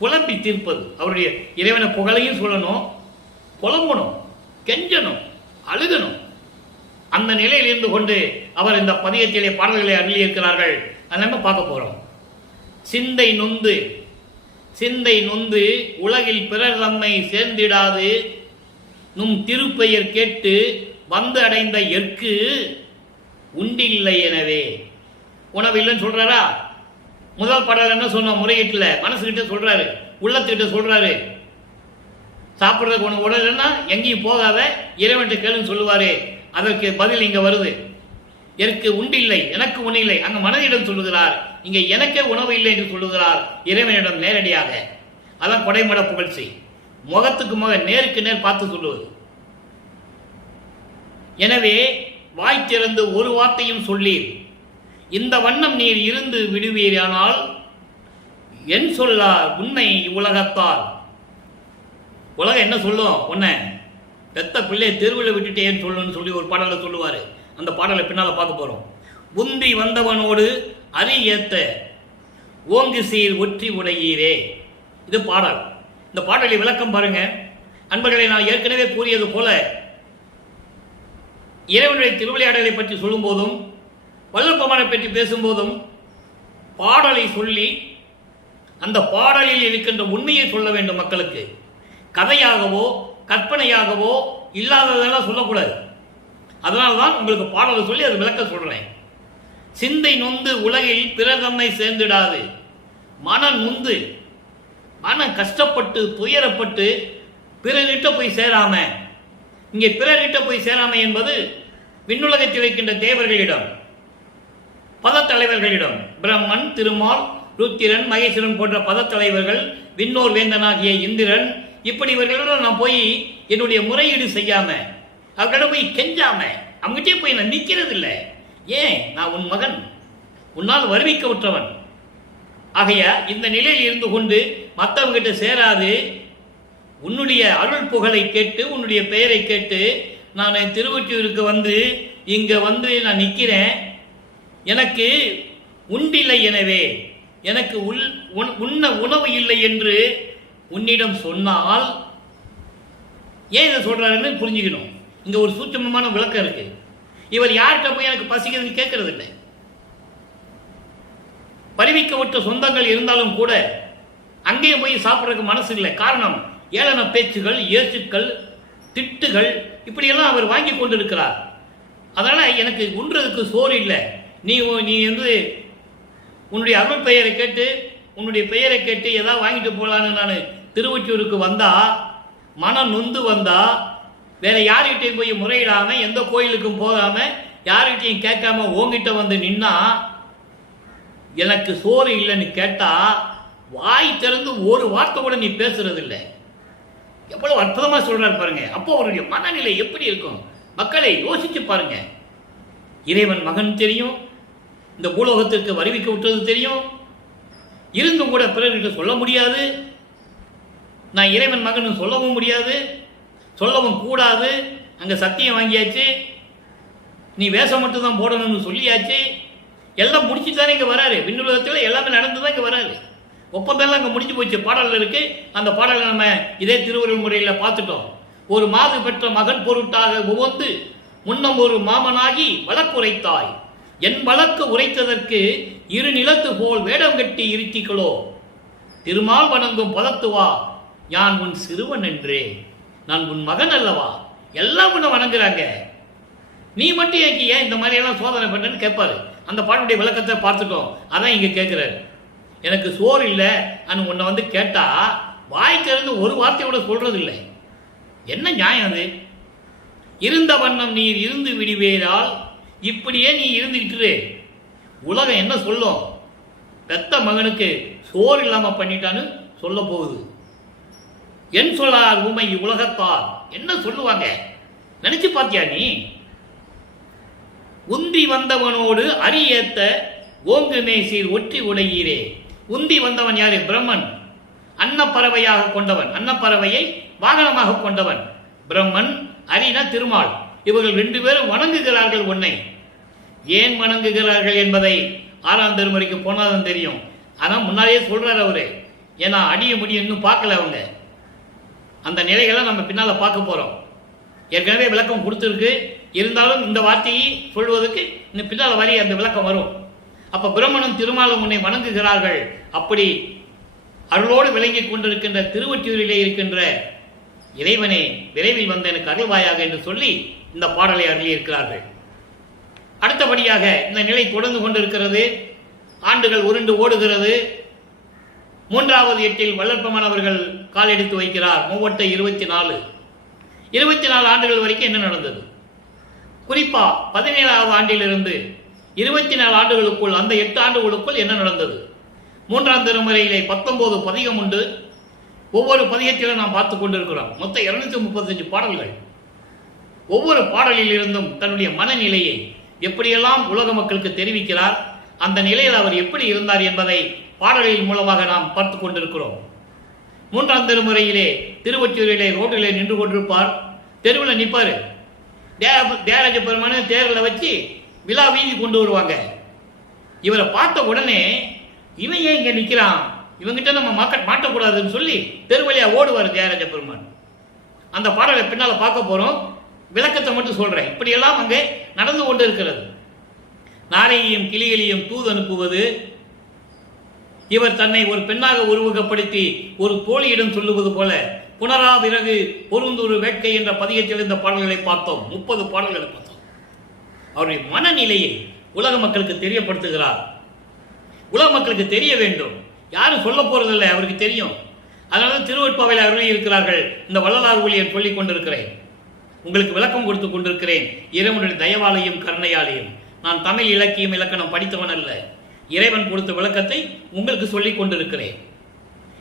புலம்பி தீர்ப்பது. அவருடைய இறைவனை புகழையும் சொல்லணும், புலம்பணும், கெஞ்சணும், அழுகணும். அந்த நிலையில் இருந்து கொண்டு அவர் இந்த பதியத்திலே பாடல்களை அருளியிருக்கிறார்கள். அதை நம்ம பார்க்க போறோம். சிந்தை நொந்து சிந்தை நொந்து உலகில் பிறர் தம்மை சேர்ந்திடாது நும் திருப்பெயர் கேட்டு வந்து அடைந்த எற்கு உண்டில்லை எனவே. உணவு இல்லைன்னு சொல்றாரா? முதல் பாடல் என்ன சொன்னோம்? முறையீட்டில் மனசுகிட்ட சொல்றாரு, உள்ளத்துக்கிட்ட சொல்றாரு. சாப்பிட்றதுக்கு உனக்கு உடல் இல்லைன்னா எங்கேயும் போகாத, இறைவன்ட்டு கேளுன்னு சொல்லுவாரு. அதற்கு பதில் இங்க வருது. எனக்கு உண்டில்லை, எனக்கு உண்டில்லை. அங்க மனதிடம் சொல்லுகிறார், இங்க எனக்கே உணவு இல்லை என்று சொல்லுகிறார் இறைவனிடம் நேரடியாக. அதான் கொடைமட புகழ்ச்சி. முகத்துக்கு முக, நேருக்கு நேர் பார்த்து சொல்லுவது. எனவே வாய் திறந்து ஒரு வார்த்தையும் சொல்லீர், இந்த வண்ணம் நீர் இருந்து விடுவீரானால் என் சொல்லார் உண்மை உலகத்தால். உலகம் என்ன சொல்லும்? உன்னை பெத்த பிள்ளையை தெருவில் விட்டுட்டேன்னு சொல்லுன்னு சொல்லி ஒரு பாடலை சொல்லுவார். அந்த பாடலை பின்னால் பார்க்க போகிறோம். உந்தி வந்தவனோடு அரி ஏத்த ஓங்கு சீர் ஒற்றி உடையீரே. இது பாடல். இந்த பாடலை விளக்கம் பாருங்க அன்பர்களை. நான் ஏற்கனவே கூறியது போல இறைவனுடைய திருவிளையாடலை பற்றி சொல்லும் போதும் வல்லப்பமானை பற்றி பேசும்போதும் பாடலை சொல்லி அந்த பாடலில் இருக்கின்ற உண்மையை சொல்ல வேண்டும் மக்களுக்கு. கதையாகவோ கற்பனையாகவோ இல்லாததெல்லாம் சொல்லக்கூடாது. அதனால்தான் உங்களுக்கு பாடலை சொல்லி அது விளக்க சொல்றேன். சிந்தை நொந்து உலகில் பிறதம்மை சேர்ந்திடாது. மன நொந்து, மன கஷ்டப்பட்டு துயரப்பட்டு பிறரிட்ட போய் சேராம. இங்கே பிறரிட்ட போய் சேராம என்பது விண்ணுலகத்தில் இருக்கின்ற தேவர்களிடம், பதத்தலைவர்களிடம், பிரம்மன், திருமால், ருத்திரன், மகேஸ்வரன் போன்ற பதத்தலைவர்கள், விண்ணோர் வேந்தனாகிய இந்திரன், இப்படி இவர்களிடம் நான் போய் என்னுடைய முறையீடு செய்யாம, அவர்களிடம் போய் கெஞ்சாம, அவங்ககிட்டே போய் நான் நிற்கிறது இல்லை. ஏன்? நான் உன் மகன், உன்னால் வருவிக்க விட்டவன். ஆகைய இந்த நிலையில் இருந்து கொண்டு மற்றவங்கிட்ட சேராது உன்னுடைய அருள் புகழை கேட்டு உன்னுடைய பெயரை கேட்டு நான் திருவொற்றியூருக்கு வந்து இங்க வந்து நான் நிற்கிறேன். எனக்கு உண்டில்லை, எனவே எனக்கு உண்ண உணவு இல்லை என்று உன்னிடம் சொன்னால், ஏன் இதை சொல்றாருன்னு புரிஞ்சுக்கணும். இங்க ஒரு சூட்சமமான விளக்கம் இருக்கு. இவர் யார்கிட்ட போய் எனக்கு பசிக்கிறதுன்னு கேட்கறது இல்லை. பரிவிக்கப்பட்ட சொந்தங்கள் இருந்தாலும் கூட அங்கேயும் போய் சாப்பிட்றதுக்கு மனசு இல்லை. காரணம், ஏளன பேச்சுகள், ஏசுக்கள், திட்டுகள், இப்படியெல்லாம் அவர் வாங்கி கொண்டிருக்கிறார். அதனால எனக்கு உண்றதுக்கு சோறு இல்லை. நீ வந்து உன்னுடைய அருள் பெயரை கேட்டு உன்னுடைய பெயரை கேட்டு ஏதாவது வாங்கிட்டு போகலான்னு நான் திருவொற்றியூருக்கு வந்தா, மனம் நொந்து வந்தா, வேற யார்கிட்டையும் போய் முறையிடாம, எந்த கோயிலுக்கும் போகாம, யார்கிட்டையும் கேட்காம உங்ககிட்ட வந்து நின்னா, எனக்கு சோறு இல்லைன்னு கேட்டா வாய் திறந்து ஒரு வார்த்தை கூட நீ பேசுறது இல்லை. எவ்வளவு அற்புதமா சொல்றாரு பாருங்க. அப்போ அவருடைய மனநிலை எப்படி இருக்கும்? மக்களை யோசிச்சு பாருங்க. இறைவன் மகன் தெரியும், இந்த பூலோகத்திற்கு வருவிக்க விட்டது தெரியும், இருந்தும் கூட பிறர்கிட்ட சொல்ல முடியாது. நான் இறைவன் மகன் சொல்லவும் முடியாது, சொல்லவும் கூடாது. அங்க சத்தியம் வாங்கியாச்சு, நீ வேஷம் மட்டும் தான் போடணும்னு சொல்லியாச்சு. எல்லாம் முடிச்சுட்டு தானே இங்க வராரு. விண்ணுலகத்தில் எல்லாமே நடந்துதான் இங்க வராரு. ஒப்பந்தெல்லாம் அங்க முடிஞ்சு போச்சு. பாடல்கள் இருக்கு. அந்த பாடலை நம்ம இதே திருவருள் முறையில பார்த்துட்டோம். ஒரு மாது பெற்ற மகன் பொருட்டாக உவந்து முன்னம் ஒரு மாமனாகி வழக்குரைத்தாய். என் வழக்கு உரைத்ததற்கு இரு நிலத்து போல் வேடம் கட்டி இருத்திகளோ. திருமால் வணங்கும் பதத்துவா, யான் உன் சிறுவன் என்றே, நான் உன் மகன் அல்லவா. எல்லாம் உன்னை வணங்குறாங்க, நீ மட்டும் ஏன் இந்த மாதிரி எல்லாம் சோதனை பண்றேன்னு கேட்பாரு. அந்த பாட்டுடைய விளக்கத்தை பார்த்துட்டோம். அதான் இங்க கேட்கிறாரு. எனக்கு சோறு இல்லை அன்னு உன்னை வந்து கேட்டா வாய் திறந்து ஒரு வார்த்தையோட சொல்றது இல்லை. என்ன நியாயம் அது? இருந்த வண்ணம் நீர் இருந்து விடுவேரால், இப்படியே நீ இருந்துக்கிட்டு உலகம் என்ன சொல்லும்? பெத்த மகனுக்கு சோறு இல்லாம பண்ணிட்டான்னு சொல்ல போகுது. என் சொல்லார் உமை உலகத்தார் என்ன சொல்லுவாங்க? நினைச்சு பார்த்தியா நீ? உந்தி வந்தவனோடு அரியேத்த ஓங்கு மேசீர் ஒற்றி உடையீரே. உந்தி வந்தவன் யாரு? பிரம்மன். அன்னப்பறவையாக கொண்டவன், அன்னப்பறவையை வாகனமாக கொண்டவன் பிரம்மன். அரினா திருமால். இவர்கள் ரெண்டு பேரும் வணங்குகிறார்கள் உன்னை. ஏன் வணங்குகிறார்கள் என்பதை 6ஆம் திருமுறைக்கு போனாதான் தெரியும். ஆனா முன்னாலேயே சொல்றாரு அவரு, ஏன்னா அடிய முடியும் இன்னும் பார்க்கல அவங்க. அந்த நிலைகளை நம்ம பின்னால் பார்க்க போகிறோம். ஏற்கனவே விளக்கம் கொடுத்துருக்கு, இருந்தாலும் இந்த வார்த்தையை சொல்வதற்கு இன்னும் பின்னால் வரி அந்த விளக்கம் வரும். அப்போ பிரம்மனும் திருமாலும் உன்னை வணங்குகிறார்கள். அப்படி அருளோடு விளங்கி கொண்டிருக்கின்ற திருவொற்றியூரிலே இருக்கின்ற இறைவனே, விரைவில் வந்து எனக்கு அருள்வாயாக என்று சொல்லி இந்த பாடலை அருளியிருக்கிறார்கள். அடுத்தபடியாக இந்த நிலை தொடர்ந்து கொண்டிருக்கிறது. ஆண்டுகள் உருண்டு ஓடுகிறது. 3வது எட்டில் வல்லற்பெருமான் அவர்கள் கால் எடுத்து வைக்கிறார். 24 ஆண்டுகள் வரைக்கும் என்ன நடந்தது? குறிப்பா 17வது ஆண்டிலிருந்து 24 ஆண்டுகளுக்குள், அந்த 8 ஆண்டுகளுக்குள் என்ன நடந்தது? 3ஆம் திருமுறையிலே 19 பதிகம் உண்டு. ஒவ்வொரு பதிகத்திலும் நாம் பார்த்து கொண்டிருக்கிறோம். மொத்தம் 235 பாடல்கள். ஒவ்வொரு பாடலில் இருந்தும் தன்னுடைய மனநிலையை எப்படியெல்லாம் உலக மக்களுக்கு தெரிவிக்கிறார், அந்த நிலையில் அவர் எப்படி இருந்தார் என்பதை பாடலின் மூலமாக நாம் பார்த்து கொண்டிருக்கிறோம். 3ஆம் திருமுறையிலே திருவொற்றியூரிலே ரோட்டிலே நின்று கொண்டிருப்பார். தெருவில் நிற்பார். தேவராஜ பெருமான தேர்களை வச்சு விழா வீதி கொண்டு வருவாங்க. இவரை பார்த்த உடனே இவன் ஏன் இங்கே நிற்கிறான், இவங்கிட்ட நம்ம மாட்டக்கூடாதுன்னு சொல்லி தெருவழியா ஓடுவார் தேவராஜ பெருமான். அந்த பாடலை பின்னால் பார்க்க போகிறோம். விளக்கத்தை மட்டும் சொல்கிறேன். இப்படியெல்லாம் அங்கே நடந்து கொண்டு இருக்கிறது. நாரையையும் கிளிகளையும் தூது அனுப்புவது, இவர் தன்னை ஒரு பெண்ணாக உருவகப்படுத்தி ஒரு தோழியிடம் சொல்லுவது போல புனரா பிறகு பொருந்தொரு வேட்கை என்ற பதியத்தில் இந்த பாடல்களை பார்த்தோம். 30 பாடல்களை பார்த்தோம். அவருடைய மனநிலையை உலக மக்களுக்கு தெரியப்படுத்துகிறார். உலக மக்களுக்கு தெரிய வேண்டும். யாரும் சொல்ல போறதில்லை, அவருக்கு தெரியும். அதனால திருவொற்பாவையில் அருளி இருக்கிறார்கள். இந்த வள்ளலார் ஊழியர் சொல்லிக் கொண்டிருக்கிறேன், உங்களுக்கு விளக்கம் கொடுத்து கொண்டிருக்கிறேன். இறைவனுடைய தயவாலையும் கருணையாலையும். நான் தமிழ் இலக்கியம் இலக்கணம் படித்தவன் அல்ல. இறைவன் கொடுத்த விளக்கத்தை உங்களுக்கு சொல்லிக் கொண்டிருக்கிறேன்.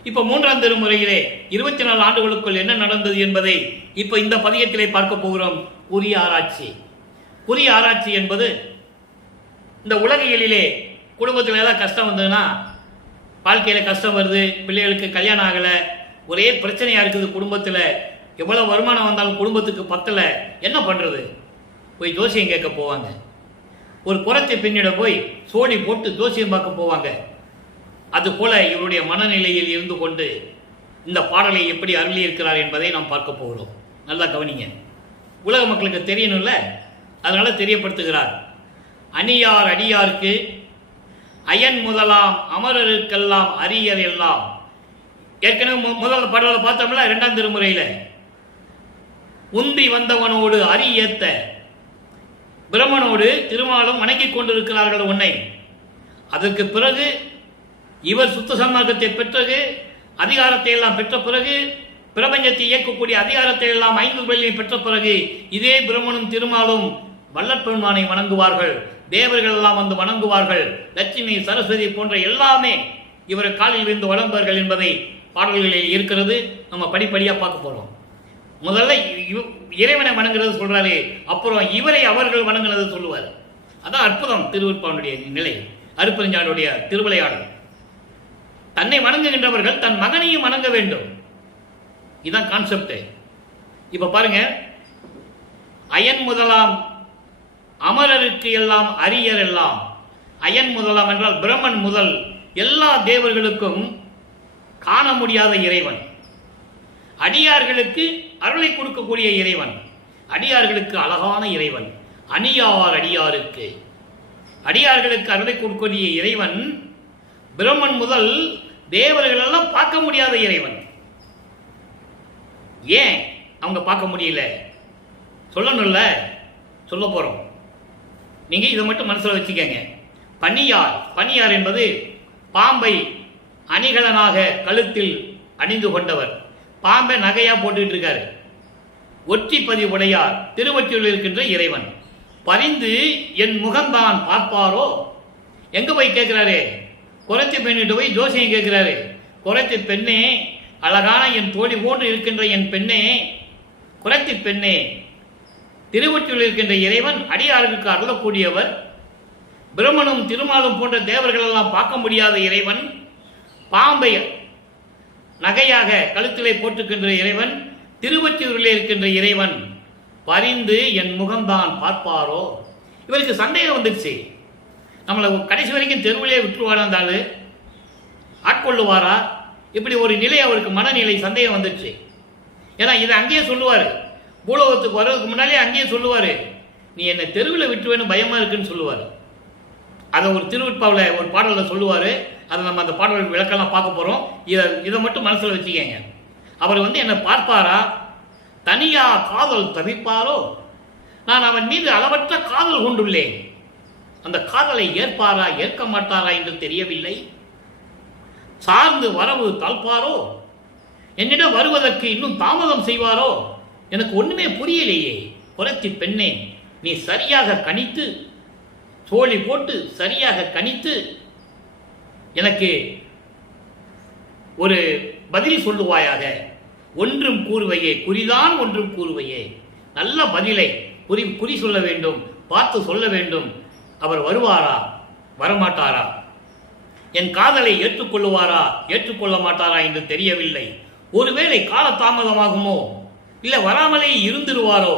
இப்ப 3ஆம் திருமுறையிலே 24 ஆண்டுகளுக்குள் என்ன நடந்தது என்பதை இப்ப இந்த பதியத்திலே பார்க்க போகிறோம். உரிய ஆராய்ச்சி. உரிய ஆராய்ச்சி என்பது இந்த உலகியலிலே குடும்பத்தில் ஏதாவது கஷ்டம் வந்ததுன்னா, வாழ்க்கையில கஷ்டம் வருது, பிள்ளைகளுக்கு கல்யாணம் ஆகல, ஒரே பிரச்சனையா இருக்குது குடும்பத்தில், எவ்வளவு வருமானம் வந்தாலும் குடும்பத்துக்கு பத்தல, என்ன பண்றது? போய் ஜோசியம் கேட்க போவாங்க. ஒரு குறைச்ச பெண்ணிட போய் சோடி போட்டு ஜோசியம் பார்க்க போவாங்க. அதுபோல இவருடைய மனநிலையில் இருந்து கொண்டு இந்த பாடலை எப்படி அருளி இருக்கிறார் என்பதை நாம் பார்க்க போகிறோம். நல்லா கவனிங்க. உலக மக்களுக்கு தெரியணும்ல, அதனால தெரியப்படுத்துகிறார். அணியார் அடியார்க்கு அயன் முதலாம் அமரருக்கெல்லாம் அரியர் எல்லாம். ஏற்கனவே முதல் பாடலை பார்த்தோம்ல 2ஆம் திருமுறையில. உந்தி வந்தவனோடு அரியத்த பிரம்மனோடு திருமாலும் வணங்கிக் கொண்டிருக்கிறார்கள் உன்னை. அதற்கு பிறகு இவர் சுத்த சன்மார்க்கத்தை பெற்றது, அதிகாரத்தை எல்லாம் பெற்ற பிறகு, பிரபஞ்சத்தை இயக்கக்கூடிய அதிகாரத்தை எல்லாம் 5 வெள்ளியை பெற்ற பிறகு இதே பிரம்மனும் திருமாலும் வல்லற்பெருமானை வணங்குவார்கள். தேவர்கள் எல்லாம் வந்து வணங்குவார்கள். லட்சுமி, சரஸ்வதி போன்ற எல்லாமே இவர் காலில் விழுந்து வணங்குவார்கள் என்பதை பாடல்களில் இருக்கிறது. நம்ம படிப்படியா பார்க்க போறோம். முதல்ல இறைவனை வணங்குறது சொல்றாரு, அப்புறம் இவரை அவர்கள் வணங்குறது சொல்லுவார். அதான் அற்புதம் திருவொற்பானுடைய நிலை, அருட்பெருஞ்சானுடைய திருவிளையாடல். தன்னை வணங்குகின்றவர்கள் தன் மகனையும் வணங்க வேண்டும். இதுதான் கான்செப்ட். இப்ப பாருங்க, அயன் முதலாம் அமரருக்கு எல்லாம் அரியர் எல்லாம். அயன் முதலாம் என்றால் பிரம்மன் முதல் எல்லா தேவர்களுக்கும் காண முடியாத இறைவன். அடியார்களுக்கு அருளை கொடுக்கக்கூடிய இறைவன், அடியார்களுக்கு அழகான இறைவன். அணியார் அடியாருக்கு, அடியார்களுக்கு அருளை கொடுக்கக்கூடிய இறைவன் பிரம்மன் முதல் தேவர்கள் எல்லாம் பார்க்க முடியாத இறைவன். ஏன் அவங்க பார்க்க முடியல சொல்லணும்ல, சொல்ல போறோம். நீங்க இதை மட்டும் மனசுல வச்சுக்கங்க. பனியார், பனியார் என்பது பாம்பை அணிகலனாக கழுத்தில் அணிந்து கொண்டவர். பாம்பை நகையா போட்டுக்கிட்டு இருக்காரு. ஒற்றிப்பதி உடையார், திருவொற்றியூரில் இருக்கின்ற இறைவன். பரிந்து என் முகம்தான் பார்ப்பாரோ. எங்க போய் கேட்கிறாரு? குறைச்சி பெண்ணிட்டு போய் ஜோசியம் கேட்கிறாரு. குறைச்சி பெண்ணே, அழகான என் தோழி போன்று இருக்கின்ற என் பெண்ணே, குறைச்சி பெண்ணே, திருவொற்றியூரில் இருக்கின்ற இறைவன் அடியார்களுக்கு அருளக்கூடியவர். பிரம்மனும் திருமாலும் போன்ற தேவர்கள் எல்லாம் பார்க்க முடியாத இறைவன். பாம்பை நகையாக கழுத்திலே போட்டுக்கின்ற இறைவன், திருவொற்றியூரிலே இருக்கின்ற இறைவன். பரிந்து என் முகம்தான் பார்ப்பாரோ. இவருக்கு சந்தேகம் வந்துடுச்சு. நம்மளை கடைசி வரைக்கும் தெருவிலே விட்டுருவாரா, இருந்தாலும் ஆட்கொள்ளுவாரா, இப்படி ஒரு நிலை அவருக்கு மனநிலை சந்தேகம் வந்துச்சு. ஏன்னா இதை அங்கேயே சொல்லுவார், பூலோகத்துக்கு வர்றதுக்கு முன்னாலே அங்கேயே சொல்லுவார், நீ என்னை தெருவில் விட்டுவேன்னு பயமாக இருக்குன்னு சொல்லுவார். அதை ஒரு திருவிற்பாவில் ஒரு பாடலில் சொல்லுவார். அதை நம்ம அந்த பாடல் விளக்கெல்லாம் பார்க்க போகிறோம். இதை மட்டும் மனசில் வச்சுக்கங்க. அவர் என்னை பார்ப்பாரா, தனியா காதல் தவிப்பாரோ, நான் அவன் மீது அளவற்ற காதல் கொண்டுள்ளேன், அந்த காதலை ஏற்பாரா ஏற்க மாட்டாரா என்று தெரியவில்லை, சார்ந்து வரவு தாழ்ப்பாரோ, என்னிடம் வருவதற்கு இன்னும் தாமதம் செய்வாரோ, எனக்கு ஒண்ணுமே புரியலையே. புரட்சி பெண்ணே, நீ சரியாக கணித்து சோழி போட்டு சரியாக கணித்து எனக்கு ஒரு பதில் சொல்லுவாயாக. ஒன்றும் கூறுவையே, குறிதான் ஒன்றும் கூறுவையே. நல்ல பதிலை குறி சொல்ல வேண்டும், பார்த்து சொல்ல வேண்டும். அவர் வருவாரா வரமாட்டாரா, என் காதலை ஏற்றுக்கொள்ளுவாரா ஏற்றுக்கொள்ள மாட்டாரா என்று தெரியவில்லை. ஒருவேளை கால தாமதமாகுமோ, இல்லை வராமலே இருந்துருவாரோ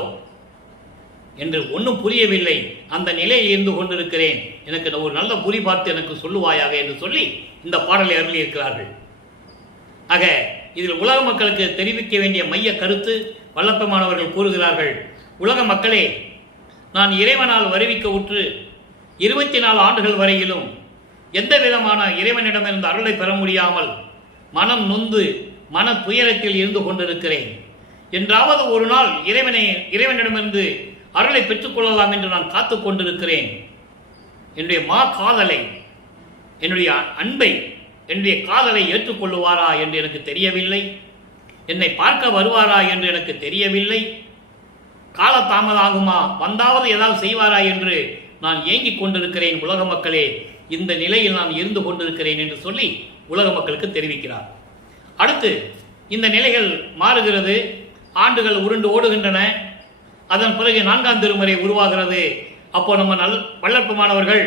என்று ஒன்றும் புரியவில்லை. அந்த நிலையில் இருந்து கொண்டிருக்கிறேன், எனக்கு ஒரு நல்ல குறி பார்த்து எனக்கு சொல்லுவாயாக என்று சொல்லி இந்த பாடலை அருளி இருக்கிறார்கள். ஆக இதில் உலக மக்களுக்கு தெரிவிக்க வேண்டிய மைய கருத்து வல்லப்பமானவர்கள் கூறுகிறார்கள். உலக மக்களே, நான் இறைவனால் வருவிக்க உற்று 24 ஆண்டுகள் வரையிலும் எந்த விதமான இறைவனிடமிருந்து அருளை பெற முடியாமல் மனம் நொந்து மன துயரத்தில் இருந்து கொண்டிருக்கிறேன். என்றாவது ஒரு நாள் இறைவனிடமிருந்து அருளை பெற்றுக்கொள்ளலாம் என்று நான் காத்து கொண்டிருக்கிறேன். என்னுடைய காதலை, என்னுடைய அன்பை, என்னுடைய காதலை ஏற்றுக்கொள்ளுவாரா என்று எனக்கு தெரியவில்லை. என்னை பார்க்க வருவாரா என்று எனக்கு தெரியவில்லை. கால தாமதாகுமா, வந்தாவது ஏதாவது செய்வாரா என்று நான் ஏங்கிக் கொண்டிருக்கிறேன். உலக மக்களே, இந்த நிலையில் நான் இருந்து கொண்டிருக்கிறேன் என்று சொல்லி உலக மக்களுக்கு தெரிவிக்கிறார். அடுத்து இந்த நிலைகள் மாறுகிறது, ஆண்டுகள் உருண்டு ஓடுகின்றன. அதன் பிறகு 4ஆம் திருமுறை உருவாகிறது. அப்போ நம்ம வல்லற்பமானவர்கள்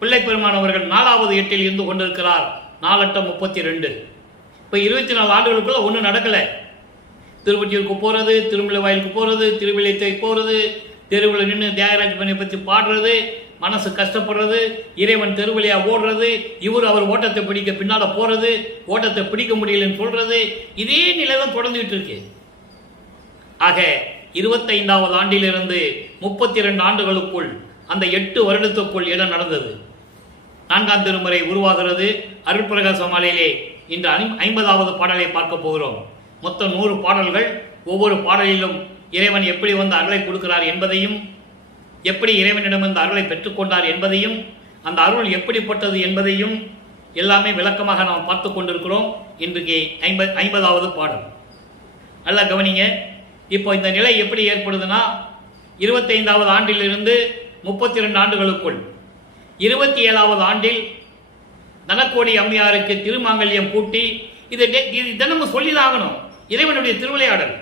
பிள்ளை பெருமானவர்கள் 4வது எட்டில் இருந்து கொண்டிருக்கிறார். 4×8=32. இப்போ 24 ஆண்டுகளுக்குள்ள ஒன்றும் நடக்கலை. திருப்பட்டியூருக்கு போகிறது, திருமலை வாயிலுக்கு போகிறது, திருவிழைத்தை போகிறது, தெருவில் நின்று தியாகராஜ் பண்ணை பற்றி பாடுறது, மனசு கஷ்டப்படுறது, இறைவன் தெருவழியா ஓடுறது, இவர் அவர் ஓட்டத்தை பிடிக்க பின்னால போறது, ஓட்டத்தை பிடிக்க முடியலன்னு சொல்றது, இதே நிலை தான் தொடர்ந்துட்டு இருக்கு. ஆக 25வது ஆண்டிலிருந்து 32 ஆண்டுகளுக்குள், அந்த 8 வருடத்துக்குள் என்ன நடந்தது? 4ஆம் திருமுறை உருவாகிறது. அருட்பிரகாச மாலையிலே இன்று 50வது பாடலை பார்க்க போகிறோம். மொத்தம் 100 பாடல்கள். ஒவ்வொரு பாடலிலும் இறைவன் எப்படி அருளை கொடுக்கிறார் என்பதையும், எப்படி இறைவனிடமிருந்து அருளை பெற்றுக்கொண்டார் என்பதையும், அந்த அருள் எப்படிப்பட்டது என்பதையும் எல்லாமே விளக்கமாக நாம் பார்த்து கொண்டிருக்கிறோம். இன்றைக்கு 50வது பாடல். நல்லா கவனிங்க. இப்போ இந்த நிலை எப்படி ஏற்படுதுன்னா, 25வது ஆண்டிலிருந்து 32 ஆண்டுகளுக்குள் 27வது ஆண்டில் தனக்கோடி அம்மையாருக்கு திருமாங்கல்யம் பூட்டி, இது தினமும் சொல்லிதான் ஆகணும். இறைவனுடைய திருவிளையாடல்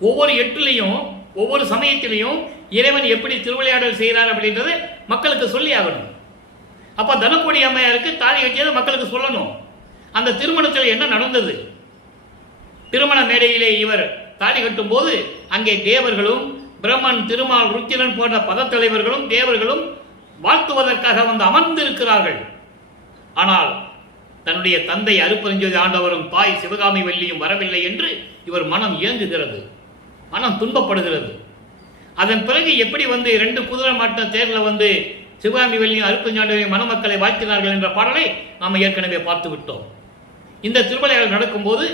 ஒவ்வொரு எட்டுலையும் ஒவ்வொரு சமயத்திலையும் இறைவன் எப்படி திருவிளையாடல் செய்கிறார் அப்படின்றத மக்களுக்கு சொல்லி ஆகணும். அப்ப தனக்கோடி அம்மையாருக்கு தாலி கட்டியதை மக்களுக்கு சொல்லணும். அந்த திருமணத்தில் என்ன நடந்தது? திருமண மேடையிலே இவர் தாலி கட்டும் போது அங்கே தேவர்களும் பிரம்மன், திருமால், ருத்திரன் போன்ற பதத்தலைவர்களும் தேவர்களும் வாழ்த்துவதற்காக அமர்ந்திருக்கிறார்கள். ஆனால் தன்னுடைய தந்தை அருப்பெருஞ்சோதி ஆண்டவரும் தாய் சிவகாமி வள்ளியும் வரவில்லை என்று இவர் மனம் இயங்குகிறது, மனம் துன்பப்படுகிறது. அதன் பிறகு எப்படி 2 குதிரை மாட்ட தேர்ல சிவகாமி வள்ளியும் அருப்பெருஞ்சாண்டவரையும் மணமக்களை வாழ்த்தினார்கள் என்ற பாடலை நாம் ஏற்கனவே பார்த்து விட்டோம். இந்த திருவிளையாடல் நடக்கும்போது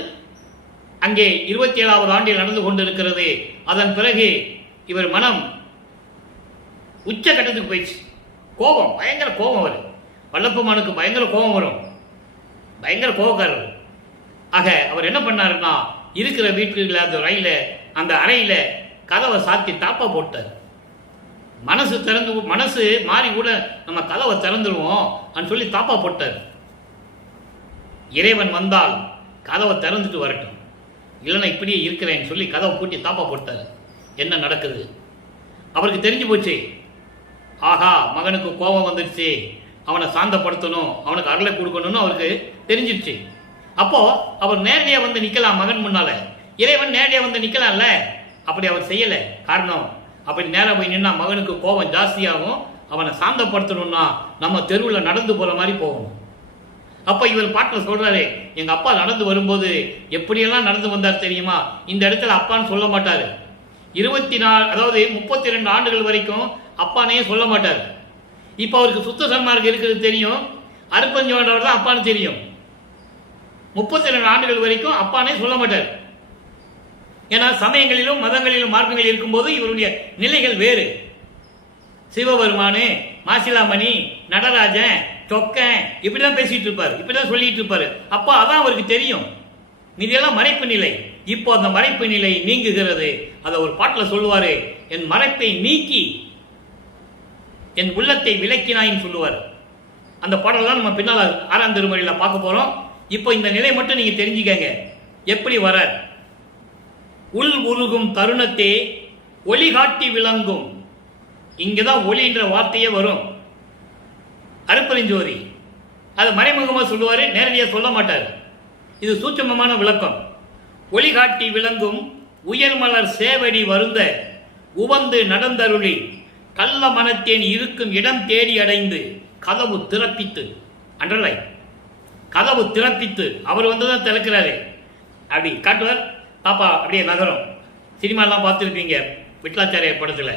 அங்கே 27வது ஆண்டில் நடந்து கொண்டிருக்கிறது. அதன் பிறகு இவர் மனம் உச்ச கட்டத்துக்கு போயிடுச்சு. கோபம், பயங்கர கோபம் வரும். வல்லப்பமானுக்கு பயங்கர கோபம் வரும், பயங்கர கோபக்காரர். ஆக அவர் என்ன பண்ணாருன்னா, இருக்கிற வீட்டில் அந்த ரயில அந்த அறையில கதவை சாத்தி தாப்பா போட்டார். மனசு மாறி கூட நம்ம கதவை திறந்துருவோம் அப்படின்னு சொல்லி தாப்பா போட்டார். இறைவன் வந்தால் கதவை திறந்துட்டு வரட்டும், இல்லைன்னா இப்படியே இருக்கிறேன்னு சொல்லி கதவை பூட்டி தாப்பா போட்டார். என்ன நடக்குது அவருக்கு தெரிஞ்சு போச்சு. ஆகா, மகனுக்கு கோபம் வந்துடுச்சு, அவனை சாந்தப்படுத்தணும், அவனுக்கு அருளை கொடுக்கணும்னு அவருக்கு தெரிஞ்சிடுச்சு. அப்போ அவர் நேரடியாக நிற்கலாம் மகன் முன்னால. இறைவன் நேரடியாக நிற்கலாம்ல, அப்படி அவர் செய்யலை. காரணம், அப்படி நேராக போய் நின்னா மகனுக்கு கோபம் ஜாஸ்தியாகும். அவனை சாந்தப்படுத்தணும்னா நம்ம தெருவில் நடந்து போகிற மாதிரி போகணும். அப்ப இவர் பாட்டில் சொல்றாரு, எங்க அப்பா நடந்து வரும்போது எப்படியெல்லாம் நடந்து வந்தார் தெரியுமா? இந்த இடத்துல அப்பான்னு சொல்ல மாட்டாரு. 24 அதாவது 32 ஆண்டுகள் வரைக்கும் அப்பானே சொல்ல மாட்டார். இப்ப அவருக்கு சுத்த சன்மார்க்கம் இருக்கிறது தெரியும், அருப்பஞ்சோன்றவர் தான் அப்பான்னு தெரியும். 32 ஆண்டுகள் வரைக்கும் அப்பானே சொல்ல மாட்டார். ஏன்னா சமயங்களிலும் மதங்களிலும் மார்க்கங்கள் இருக்கும்போது இவருடைய நிலைகள் வேறு. சிவபெருமானு, மாசிலாமணி, நடராஜன், சொக்கன் இப்படிதான் பேசிட்டு இருப்பாரு, இப்படிதான் சொல்லிட்டு இருப்பாரு. அப்போ அதான் அவருக்கு தெரியும். இதெல்லாம் மறைப்பு நிலை. இப்போ அந்த மறைப்பு நிலை நீங்குகிறது. அதை ஒரு பாட்டில் சொல்லுவாரு, என் மறைப்பை நீக்கி என் உள்ளத்தை விளக்கினாயின்னு சொல்லுவார். அந்த பாடல் தான் நம்ம பின்னால் 6ஆம் திருமுறையில் பார்க்க போறோம். இப்போ இந்த நிலை மட்டும் நீங்க தெரிஞ்சுக்கங்க எப்படி வர. உள் உருகும் தருணத்தே ஒளி காட்டி விளங்கும். இங்கதான் ஒளின்ற வார்த்தையே வரும். அருப்பெருஞ்சோதி அது மறைமுகமாக சொல்லுவாரு, நேரடியாக சொல்ல மாட்டார். இது சூட்சமமான விளக்கம். ஒளி காட்டி விளங்கும் உயர்மலர் சேவடி வருந்த உவந்து நடந்தருளி கள்ள மனத்தேன் இருக்கும் இடம் தேடி அடைந்து கதவு திறப்பித்து, அன்றலை கதவு திறப்பித்து, அவர் வந்துதான் திறக்கிறாரு. அப்படி காட்டுவார், பாப்பா அப்படியே நகரம். சினிமாலாம் பார்த்துருப்பீங்க விட்லாச்சாரிய படத்தில்.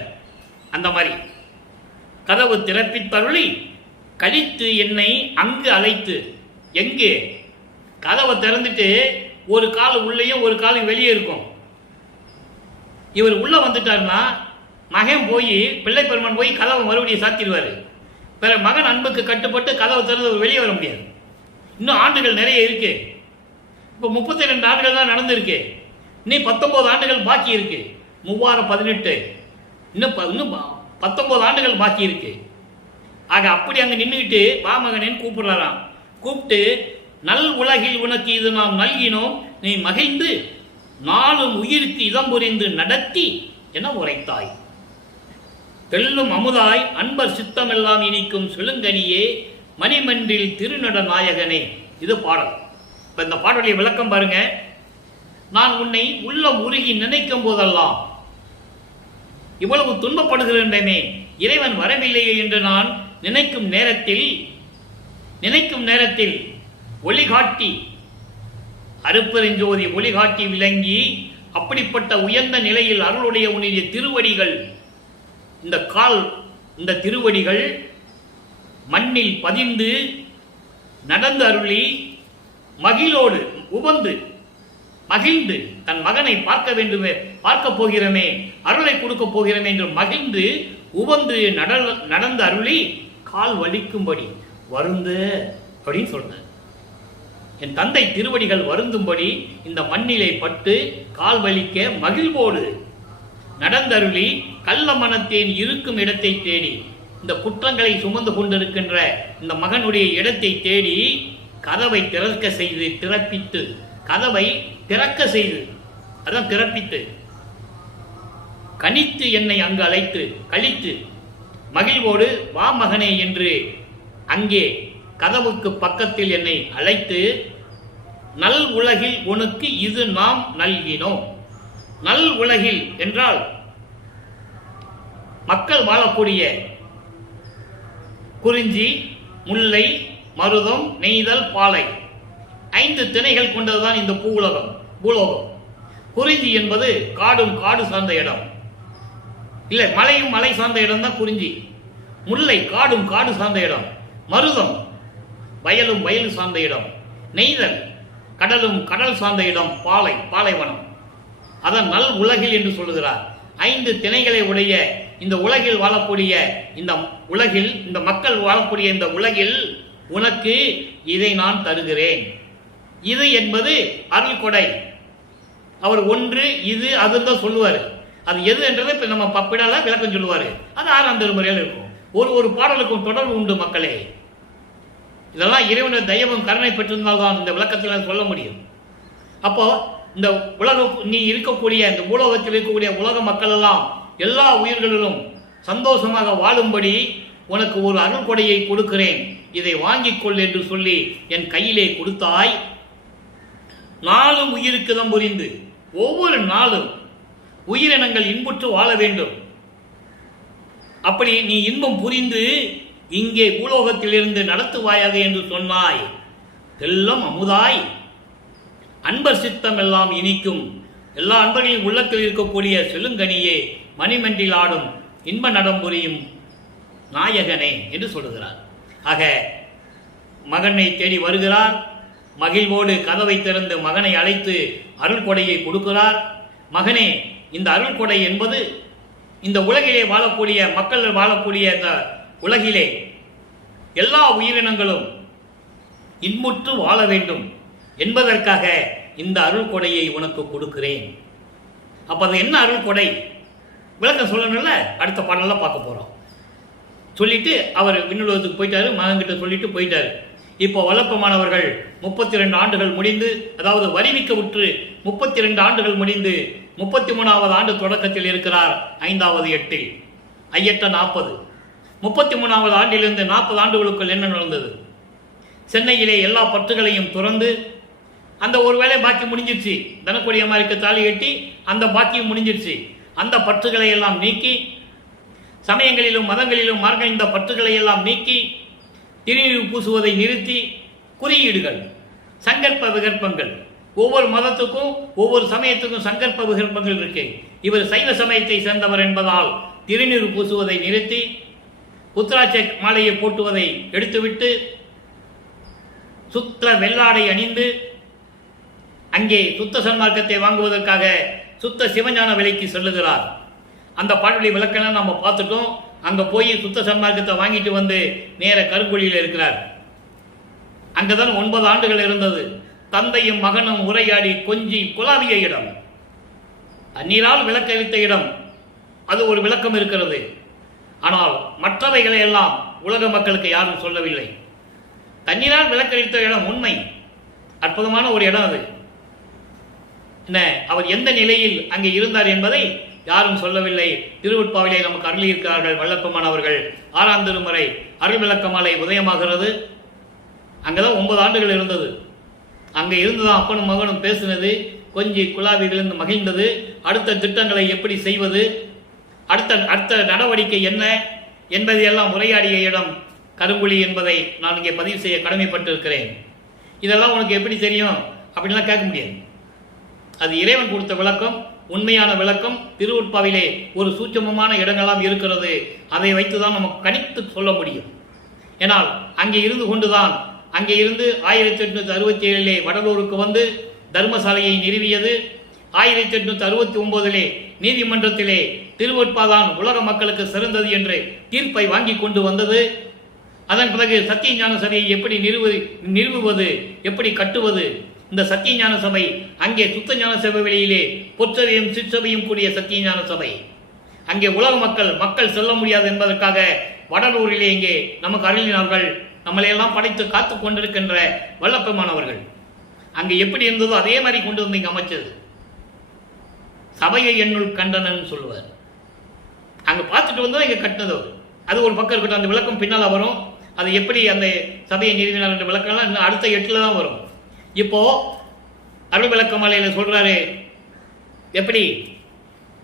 அந்த மாதிரி கதவு திறப்பித்தருளி கழித்து என்னை அங்கு அழைத்து. எங்கு? கதவை திறந்துட்டு ஒரு கால் உள்ளேயும் ஒரு கால் வெளியே இருக்கும். இவர் உள்ள வந்துட்டாருன்னா மகன் போய் பிள்ளை பெருமான் போய் கதவை மறுபடியும் சாத்திடுவாரு. பிற மகன் அன்புக்கு கட்டுப்பட்டு கதவை திறந்து வெளியே வர முடியாது. இன்னும் ஆண்டுகள் நிறைய இருக்கு. இப்போ 32 ஆண்டுகள் தான் நடந்திருக்கு. இன்னும் 19 ஆண்டுகள் பாக்கி இருக்கு. 3018 இன்னும் 19 ஆண்டுகள் பாக்கி இருக்கு. ஆக அப்படி அங்க நின்றுக்கிட்டு வா மகனேன்னு கூப்பிடுறாராம். கூப்பிட்டு நல் உலகில் உனக்கு இது நாம் நல்கினோம், நீ மகிழ்ந்து நாளும் உயிருக்கு இதம் புரிந்து நடத்தி என உரைத்தாய். தெல்லும் அமுதாய் அன்பர் சித்தமெல்லாம் இனிக்கும் செழுங்கனியே மணிமன்றில் திருநட நாயகனே. இது பாடல். இப்ப இந்த பாடலுடைய விளக்கம் பாருங்க. நான் உன்னை உள்ளம் உருகி நினைக்கும் போதெல்லாம், இவ்வளவு துன்பப்படுகின்றனே, இறைவன் வரவில்லையே என்று நான் நினைக்கும் நேரத்தில் ஒளிகாட்டி அருப்பெருஞ்சோதி ஒளிகாட்டி விளங்கி அப்படிப்பட்ட உயர்ந்த நிலையில் அருளுடைய உன்னுடைய திருவடிகள், இந்த திருவடிகள் மண்ணில் பதிந்து நடந்து அருளி மகிழோடு உவந்து மகிழ்ந்து தன் மகனை பார்க்க போகிறமே, அருளை கொடுக்க போகிறமே என்று மகிழ்ந்து உவந்து நடந்து அருளி கால் வலிக்கும்படி வருந்த அப்படின்னு சொல்ற. என் தந்தை திருவடிகள் வருந்தும்படி இந்த மண்ணிலை பட்டு கால் வலிக்க மகிழ்வோடு நடந்தருளி கள்ள மனத்தேன் இருக்கும் இடத்தை தேடி, இந்த குற்றங்களை சுமந்து கொண்டிருக்கின்ற இந்த மகனுடைய இடத்தை தேடி கதவை திறப்பித்து, கதவை திறக்க செய்து, அதான் திறப்பித்து, கனித்து என்னை அங்கு அழைத்து கழித்து மகிழ்வோடு வா மகனே என்று அங்கே கதவுக்கு பக்கத்தில் என்னை அழைத்து நல் உலகில் உனக்கு இது நாம் நல்கினோம். நல் உலகில் என்றால் மக்கள் வாழக்கூடிய குறிஞ்சி, முல்லை, மருதம், நெய்தல், பாலை 5 திணைகள் கொண்டதுதான் இந்த பூலோகம். குறிஞ்சி என்பது காடு சார்ந்த இடம். இல்ல, மலையும் மலை சார்ந்த இடம் தான் குறிஞ்சி. முல்லை காடு சார்ந்த இடம். மருதம் வயலும் வயல் சார்ந்த இடம். நெய்தல் கடல் சார்ந்த இடம். பாலைவனம். அதான் நல் உலகில் என்று சொல்லுகிறார். 5 திணைகளை உடைய இந்த உலகில் வாழக்கூடிய இந்த மக்கள் வாழக்கூடிய இந்த உலகில் உனக்கு இதை நான் தருகிறேன். இது என்பது அருள் கொடை. அவர் ஒன்று இது அதுன்னு தான் சொல்லுவார். அது எது என்றதை இப்ப நம்ம பப்பிடால விளக்கம் சொல்லுவாரு. அது 6ஆம் திருமுறையில் இருக்கும். ஒரு பாடலுக்கும் தொடர்பு உண்டு மக்களே. இதெல்லாம் இறைவனுடைய தயவும் கருணை பெற்றிருந்தால்தான் இந்த விளக்கத்தில் சொல்ல முடியும். அப்போ இந்த நீ இருக்கக்கூடிய இந்த பூலோகத்தில் இருக்கக்கூடிய உலக மக்கள் எல்லாம் எல்லா உயிர்களிலும் சந்தோஷமாக வாழும்படி உனக்கு ஒரு அருள் கொடையை கொடுக்கிறேன், இதை வாங்கிக் கொள் என்று சொல்லி என் கையிலே கொடுத்தாய். நாளும் உயிருக்கு தம் புரிந்து, ஒவ்வொரு நாளும் உயிரினங்கள் இன்புற்று வாழ வேண்டும். அப்படி நீ இன்பம் புரிந்து இங்கே பூலோகத்திலிருந்து நடத்துவாயாக என்று சொன்னாய். தெல்லம் அமுதாய் அன்பர் சித்தம் எல்லாம் இனிக்கும், எல்லா அன்பர்களின் உள்ளத்தில் இருக்கக்கூடிய செழுங்கனியே, மணிமன்றில் ஆடும் இன்ப நடம் புரியும் நாயகனே என்று சொல்லுகிறார். ஆக மகனை தேடி வருகிறார். மகிழ்வோடு கதவை திறந்து மகனை அழைத்து அருள் கொடையை கொடுக்கிறார். மகனே, இந்த அருள் கொடை என்பது இந்த உலகிலே வாழக்கூடிய மக்கள் வாழக்கூடிய இந்த உலகிலே எல்லா உயிரினங்களும் இன்புற்று வாழ வேண்டும் என்பதற்காக இந்த அருள் கொடையை உனக்கு கொடுக்கிறேன். அப்ப அது என்ன அருள் கொடை விளக்கம் சொல்லணும்ல, அடுத்த பாடலாம் பார்க்க போறோம். சொல்லிட்டு அவர் விண்ணுலகத்துக்கு போயிட்டாரு, மகன்கிட்ட சொல்லிட்டு போயிட்டாரு. இப்போ வல்லப்பமானவர்கள் 32 ஆண்டுகள் முடிந்து, அதாவது வரிவிக்க உற்று 32 ஆண்டுகள் முடிந்து 33வது ஆண்டு தொடக்கத்தில் இருக்கிறார். 5வது எட்டில் ஐயட்ட 40. 33வது ஆண்டிலிருந்து 40 ஆண்டுகளுக்குள் என்ன நடந்தது? சென்னையிலே எல்லா பற்றுகளையும் துறந்து, அந்த ஒரு வேலை பாக்கி முடிஞ்சிருச்சு, தனக்குடிய மாதிரி தாலி கட்டி அந்த பாக்கியம் முடிஞ்சிருச்சு. அந்த பற்றுகளை எல்லாம் நீக்கி, சமயங்களிலும் மதங்களிலும் மார்க்க இந்த பற்றுகளை எல்லாம் நீக்கி, திருநீர் பூசுவதை நிறுத்தி, குறியீடுகள், சங்கற்ப விகற்பங்கள், ஒவ்வொரு மதத்துக்கும் ஒவ்வொரு சமயத்துக்கும் சங்கற்ப விகற்பங்கள் இருக்கு. இவர் சைவ சமயத்தை சேர்ந்தவர் என்பதால் திருநீர் பூசுவதை நிறுத்தி, உத்ராட்ச மாலையை போட்டுவதை எடுத்துவிட்டு, சுத்த வெள்ளாடை அணிந்து, அங்கே சுத்த சன்மார்க்கத்தை வாங்குவதற்காக சுத்த சிவஞான விலைக்கு செல்லுகிறார். அந்த பாடலுடைய விளக்கெல்லாம் நம்ம பார்த்துட்டோம். அங்க போய் சுத்த சன்மார்க்கத்தை வாங்கிட்டு வந்து நேர கருங்குழியில் இருக்கிறார். அங்கதான் 9 ஆண்டுகள் இருந்தது. தந்தையும் மகனும் உரையாடி கொஞ்சி குலாவிய இடம், தண்ணீரால் விளக்களித்த இடம், அது ஒரு விளக்கம் இருக்கிறது. ஆனால் மற்றவைகளை எல்லாம் உலக மக்களுக்கு யாரும் சொல்லவில்லை. தண்ணீரால் விளக்களித்த இடம் உண்மை, அற்புதமான ஒரு இடம் அது. என்ன, அவர் எந்த நிலையில் அங்கே இருந்தார் என்பதை யாரும் சொல்லவில்லை. திருவுட்பாவிலே நமக்கு அருளியிருக்கிறார்கள் வல்லப்பமானவர்கள். 6ஆம் திருமுறை அருள் விளக்க மாலை உதயமாகிறது. அங்கதான் 9 ஆண்டுகள் இருந்தது. அங்கே இருந்துதான் அப்பனும் மகனும் பேசினது, கொஞ்சி குழாவிலிருந்து மகிழ்ந்தது. அடுத்த திட்டங்களை எப்படி செய்வது, அடுத்த நடவடிக்கை என்ன என்பதையெல்லாம் உரையாடிய இடம் கருங்குழி என்பதை நான் இங்கே பதிவு செய்ய கடமைப்பட்டிருக்கிறேன். இதெல்லாம் உனக்கு எப்படி தெரியும் அப்படின்லாம் கேட்க முடியாது. அது இறைவன் கொடுத்த விளக்கம், உண்மையான விளக்கம். திருவுட்பாவிலே ஒரு சூட்சமமான இடங்களாம் இருக்கிறது. அதை வைத்துதான் நமக்கு கணித்து சொல்ல முடியும். ஏனால் அங்கே இருந்து கொண்டுதான், அங்கே இருந்து 1867 வடலூருக்கு வந்து தர்மசாலையை நிறுவியது. 1869 நீதிமன்றத்திலே திருவுட்பாதான் உலக மக்களுக்கு சிறந்தது என்று தீர்ப்பை வாங்கி கொண்டு வந்தது. அதன் பிறகு சத்திய ஞான சபையை எப்படி நிறுவுவது, எப்படி கட்டுவது, இந்த சத்திய ஞான சபை அங்கே சுத்த ஞான சபை வெளியிலே பொற்றவையும் சிற்றவையும் கூடிய சத்திய ஞான சபை. அங்கே உலக மக்கள் செல்ல முடியாது என்பதற்காக வடலூரிலே இங்கே நமக்கு அருளினார்கள். நம்மளையெல்லாம் படைத்து காத்து கொண்டிருக்கின்ற வல்லப்பமானவர்கள் அங்கே எப்படி இருந்ததோ அதே மாதிரி கொண்டு வந்து இங்கே அமைச்சது. சபையை என்னுள் கண்டனன்னு சொல்லுவார். அங்க பார்த்துட்டு வந்தோம், இங்க கட்டினதோ அது ஒரு பக்கம் இருக்கட்டும். அந்த விளக்கம் பின்னால் வரும். அது எப்படி அந்த சபையை நிறுவினார் என்ற விளக்கம்லாம் இன்னும் அடுத்த 8 தான் வரும். இப்போ அருள் விளக்க மாலையில சொல்றாரு, எப்படி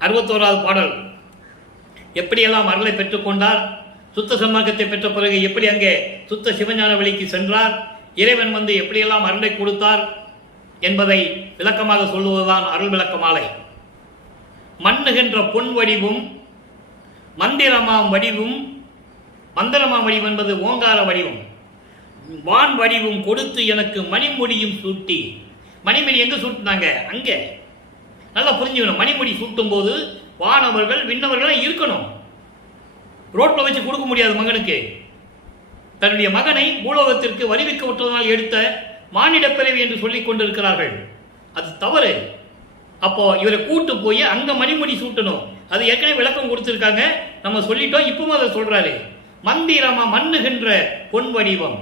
61வது பாடல், எப்படியெல்லாம் அருளை பெற்றுக்கொண்டார், சுத்த சன்மார்க்கத்தை பெற்ற பிறகு எப்படி அங்கே சுத்த சிவஞான வழிக்கு சென்றார், இறைவன் வந்து எப்படியெல்லாம் அருளை கொடுத்தார் என்பதை விளக்கமாக சொல்லுவதுதான் அருள் விளக்க மாலை. மண்ணுகின்ற பொன் வடிவும் மந்திரமாம் வடிவும், மந்திரமாம் வடிவம் என்பது ஓங்கார வடிவம், வான் வடிவும் கொடுத்து எனக்கு மணிமுடியும் சூட்டி. மணிமுடி எங்க சூட்டினாங்க? அங்க. நல்லா புரிஞ்சுக்கணும். மணிமுடி சூட்டும் போது வானவர்கள் விண்ணவர்கள் இருக்கணும். ரோட்ல வச்சு கொடுக்க முடியாது மகனுக்கு. தன்னுடைய மகனை பூலோகத்திற்கு வரிவிக்க விட்டதனால் எடுத்த மானிட பிறவி என்று சொல்லிக் கொண்டிருக்கிறார்கள். அது தவறு. அப்போ இவரை கூட்டு போய் அங்க மணிமுடி சூட்டணும். அது ஏற்கனவே விளக்கம் கொடுத்திருக்காங்க, நம்ம சொல்லிட்டோம். இப்பவும் அதை சொல்றாரு. மந்திரமா மண்ணுகின்ற பொன் வடிவம்,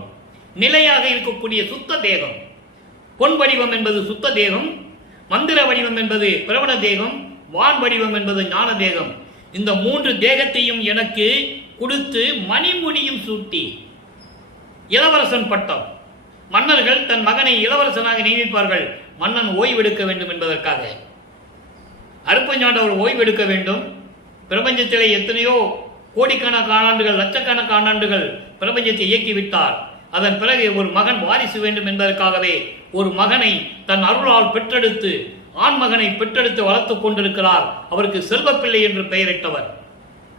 நிலையாக இருக்கக்கூடிய சுத்த தேகம். பொன் வடிவம் என்பது சுத்த தேகம், மந்திர வடிவம் என்பது பிரவண தேகம், வான் வடிவம் என்பது ஞான தேகம். இந்த 3 தேகத்தையும் எனக்கு கொடுத்து மணிமுடியும் சூட்டி. இளவரசன் பட்டம். மன்னர்கள் தன் மகனை இளவரசனாக நியமிப்பார்கள், மன்னன் ஓய்வெடுக்க வேண்டும் என்பதற்காக. அருப்பஞ்சாண்டவர் ஓய்வெடுக்க வேண்டும். பிரபஞ்சத்திலே எத்தனையோ கோடிக்கணக்கான ஆண்டுகள், லட்சக்கணக்கான ஆண்டுகள் பிரபஞ்சத்தை இயக்கிவிட்டார். அதன் பிறகு ஒரு மகன் வாரிசு வேண்டும் என்பதற்காகவே ஒரு மகனை தன் அருளால் பெற்றெடுத்து ஆண் மகனை பெற்றெடுத்து வளர்த்துக் கொண்டிருக்கிறார். அவருக்கு செல்வப்பிள்ளை என்று பெயரிட்டவர்.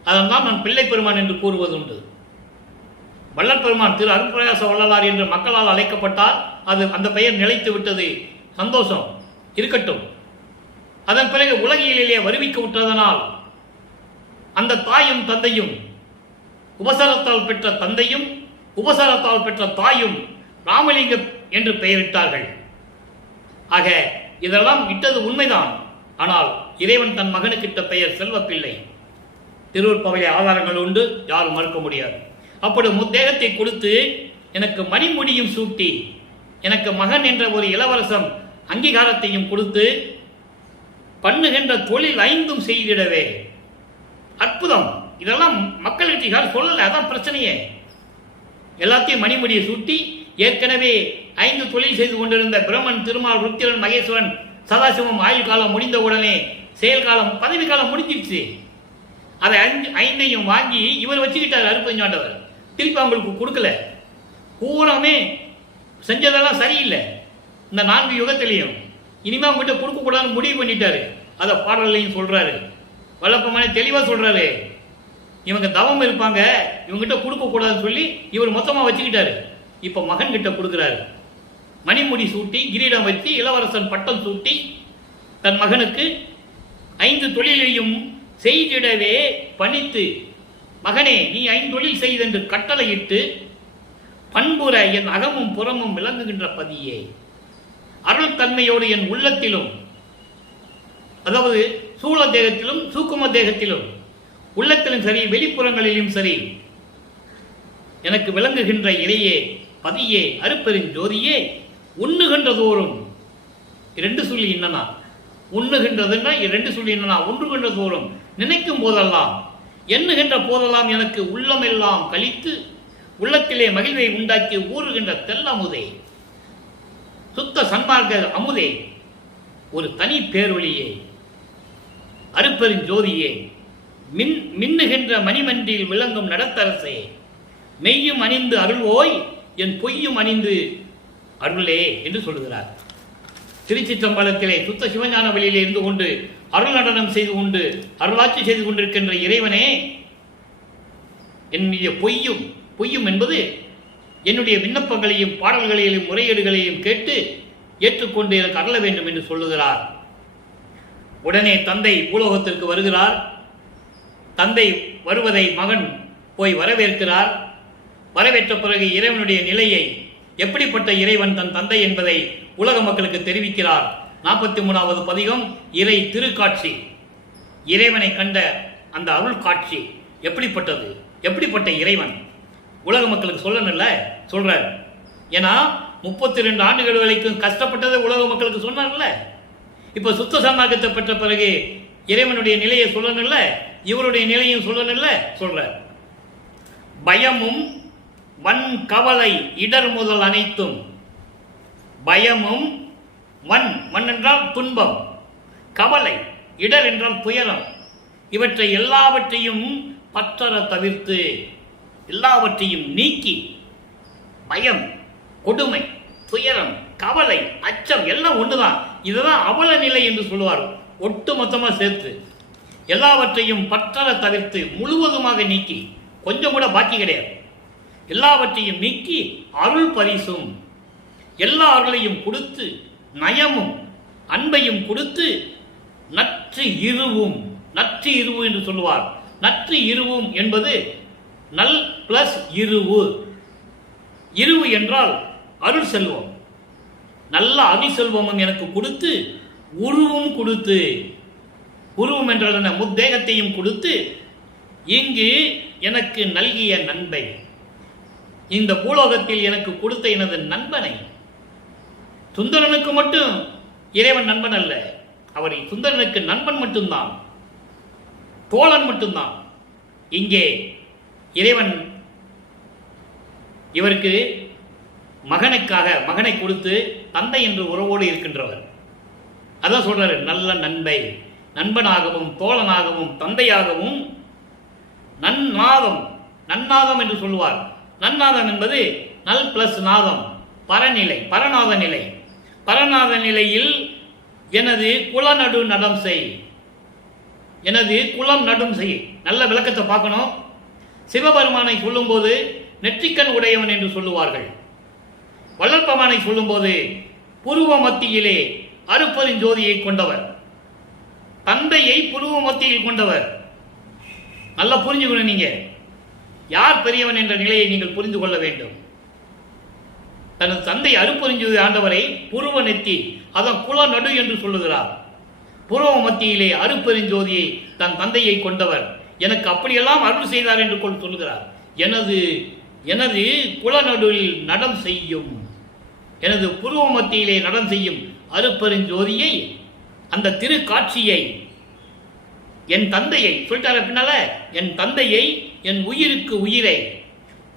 அதனால் நான் பிள்ளை பெருமான் என்று கூறுவதுண்டு. வள்ளல் பெருமான் திரு அருட்பிரகாச வள்ளலார் என்று மக்களால் அழைக்கப்பட்டால் அது அந்த பெயர் நிலைத்து விட்டது. சந்தோஷம் இருக்கட்டும். அதன் பிறகு உலகியலிலே வருவிக்க விட்டதனால் அந்த தாயும் தந்தையும் உபசாரத்தால் பெற்ற தந்தையும் உபசாரத்தால் பெற்ற தாயும் ராமலிங்கம் என்று பெயரிட்டார்கள். ஆக இதெல்லாம் இட்டது உண்மைதான். ஆனால் இறைவன் தன் மகனுக்கிட்ட பெயர் செல்வப்பிள்ளை. திருவருட்பாவிலே ஆதாரங்கள் உண்டு, யாரும் மறுக்க முடியாது. அப்படி முத்தேகத்தை கொடுத்து எனக்கு மணிமுடியும் சூட்டி எனக்கு மகன் என்ற ஒரு இளவரசம் அங்கீகாரத்தையும் கொடுத்து பண்ணுகின்ற தொழில் 5 செய்திடவே. அற்புதம். இதெல்லாம் மக்களுக்கு சொல்லல, அதான் பிரச்சனையே. எல்லாத்தையும் மணிமுடியை சூட்டி ஏற்கனவே 5 தொழில் செய்து கொண்டிருந்த பிரம்மன், திருமால், ருத்திரன், மகேஸ்வரன், சதாசிவம் ஆயுள் காலம் முடிந்த உடனே செயல் காலம், பதவி காலம் முடிஞ்சிருச்சு. அதை 5ஐயும் வாங்கி இவர் வச்சுக்கிட்டார் அருப்பஞ்சாண்டவர். திருப்பி அவங்களுக்கு கொடுக்கல. பூராமே செஞ்சதெல்லாம் சரியில்லை. இந்த 4 யுகத்திலையும் இனிமே அவங்ககிட்ட கொடுக்கக்கூடாதுன்னு முடிவு பண்ணிட்டாரு. அதை பாடலையும் சொல்றாரு. வல்லப்பமான தெளிவாக சொல்றாரு. இவங்க தவம் இருப்பாங்க, இவங்ககிட்ட கொடுக்கக்கூடாதுன்னு சொல்லி இவர் மொத்தமாக வச்சுக்கிட்டாரு. இப்போ மகன் கிட்ட கொடுக்குறாரு. மணிமுடி சூட்டி கிரீடம் வச்சு இளவரசன் பட்டம் சூட்டி தன் மகனுக்கு 5 தொழிலையும் செய்திடவே பணித்து, மகனே நீ 5 தொழில் செய்தென்று கட்டளையிட்டு பண்புற என் அகமும் புறமும் விளங்குகின்ற பதியே, அருள் தன்மையோடு என் உள்ளத்திலும், அதாவது சூழ தேகத்திலும் சூக்கும தேகத்திலும் உள்ளத்திலும் சரி வெளிப்புறங்களிலும் சரி எனக்கு விளங்குகின்ற இறையே, பதியே, அருப்பெரும் ஜோதியே, உண்ணுகின்ற தோறும் 2 சொல்லி என்னன்னா உண்ணுகின்றதுன்னா 2 சொல்லி என்னன்னா ஒன்றுகின்ற தோறும் நினைக்கும் போதெல்லாம் எண்ணுகின்ற போதெல்லாம் எனக்கு உள்ளமெல்லாம் கழித்து உள்ளத்திலே மகிழ்வை உண்டாக்கி ஊறுகின்ற தெல்லமுதே, சுத்த சன்மார்க்க அமுதே, ஒரு தனி பேரொழியே, அருப்பெரும் ஜோதியே, மின்னுகின்ற மணிமன்றில் விளங்கும் நடத்தரசே, மெய்யும் அணிந்து அருள்வோய் என் பொய்யும் அணிந்து அருளே என்று சொல்லுகிறார். திருச்சிற்றம்பலத்திலே சுத்த சிவஞான வழியிலே இருந்து கொண்டு அருள் நடனம் செய்து கொண்டு அருளாட்சி செய்து கொண்டிருக்கின்ற இறைவனே, என்னுடைய பொய்யும் என்பது என்னுடைய விண்ணப்பங்களையும் பாடல்களையும் முறையீடுகளையும் கேட்டு ஏற்றுக்கொண்டு எனக்கு அருள வேண்டும் என்று சொல்லுகிறார். உடனே தந்தை பூலோகத்திற்கு வருகிறார். தந்தை வருவதை மகன் போய் வரவேற்கிறார். வரவேற்ற பிறகு இறைவனுடைய நிலையை, எப்படிப்பட்ட இறைவன் தன் தந்தை என்பதை உலக மக்களுக்கு தெரிவிக்கிறார். 43வது பதிகம் இறை திருக்காட்சி. இறைவனை கண்ட அந்த அருள் காட்சி எப்படிப்பட்டது, எப்படிப்பட்ட இறைவன் உலக மக்களுக்கு சொல்லணும்ல, சொல்றார். ஏன்னா 32 ஆண்டுகள் வரைக்கும் கஷ்டப்பட்டதை உலக மக்களுக்கு சொன்னார்ல. இப்ப சுத்த சன்மார்க்கத்தை பெற்ற பிறகு இறைவனுடைய நிலையை சொல்லணும்ல, இவருடைய நிலையும் சொல்லணும்ல, சொல்றார். பயமும் வன் கவலை இடர் முதல் அனைத்தும், பயமும் மண் என்றால் துன்பம், கவலை, இடர் என்றால் துயரம், இவற்றை எல்லாவற்றையும் பற்றற தவிர்த்து எல்லாவற்றையும் நீக்கி, பயம், கொடுமை, துயரம், கவலை, அச்சம் எல்லாம் ஒன்றுதான். இதுதான் அவல நிலை என்று சொல்லுவார். ஒட்டு மொத்தமாக சேர்த்து எல்லாவற்றையும் பற்றற தவிர்த்து முழுவதுமாக நீக்கி, கொஞ்சம் கூட பாக்கி கிடையாது, எல்லாவற்றையும் நீக்கி அருள் பரிசும், எல்லா அருளையும் கொடுத்து நயமும் அன்பையும் கொடுத்து நற்று இருவும், நற்று இருவு என்று சொல்லுவார். நற்று இருவும் என்பது நல் பிளஸ் இருவு. இருவு என்றால் அருள் செல்வம். நல்ல அருள் செல்வமும் எனக்கு கொடுத்து உருவும் கொடுத்து, உருவம் என்றால் என்ன, முத்தேகத்தையும் கொடுத்து இங்கு எனக்கு நல்கிய நண்பை, இந்த பூலோகத்தில் எனக்கு கொடுத்த எனது நண்பனை. சுந்தரனுக்கு மட்டும் இறைவன் நண்பன் அல்ல, அவர் சுந்தரனுக்கு நண்பன் மட்டும்தான், தோழன் மட்டும்தான். இங்கே இறைவன் இவருக்கு மகனுக்காக மகனை கொடுத்து தந்தை என்று உறவோடு இருக்கின்றவர். அதான் சொல்றாரு, நல்ல நண்பை, நண்பனாகவும் தோழனாகவும் தந்தையாகவும் நன்னாதம், நன்னாதம் என்று சொல்லுவார். நன்னாதம் என்பது நல் பிளஸ் நாதம், பரநிலை, பரநாத நிலை. பரநாத நிலையில் எனது குலநடு நடம் செய், எனது குலம் நடும் செய். நல்ல விளக்கத்தை பார்க்கணும். சிவபெருமானை சொல்லும்போது நெற்றிக்கண் உடையவன் என்று சொல்லுவார்கள். வளர்ப்பமானை சொல்லும்போது புருவ மத்தியிலே அருப்பெருஞ்சோதியை கொண்டவர், தந்தையை புருவ மத்தியில் கொண்டவர். நல்லா புரிஞ்சுக்கணும். நீங்க யார் பெரியவன் என்ற நிலையை நீங்கள் புரிந்து கொள்ள வேண்டும். தனது தந்தை அருப்பெருஞ்சோதி ஆண்டவரை புருவ நெத்தி, அதான் குல நடு என்று சொல்லுகிறார். புருவ மத்தியிலே அருப்பெருஞ்சோதியை தன் தந்தையை கொண்டவர், எனக்கு அப்படியெல்லாம் அருள் செய்தார் என்று சொல்லுகிறார். எனது எனது குலநடுவில் நடம் செய்யும், எனது புருவ மத்தியிலே நடம் செய்யும் அருப்பெருஞ்சோதியை, அந்த திரு காட்சியை, என் தந்தையை சொல்லிட்டார பின்னால, என் தந்தையை, என் உயிருக்கு உயிரை,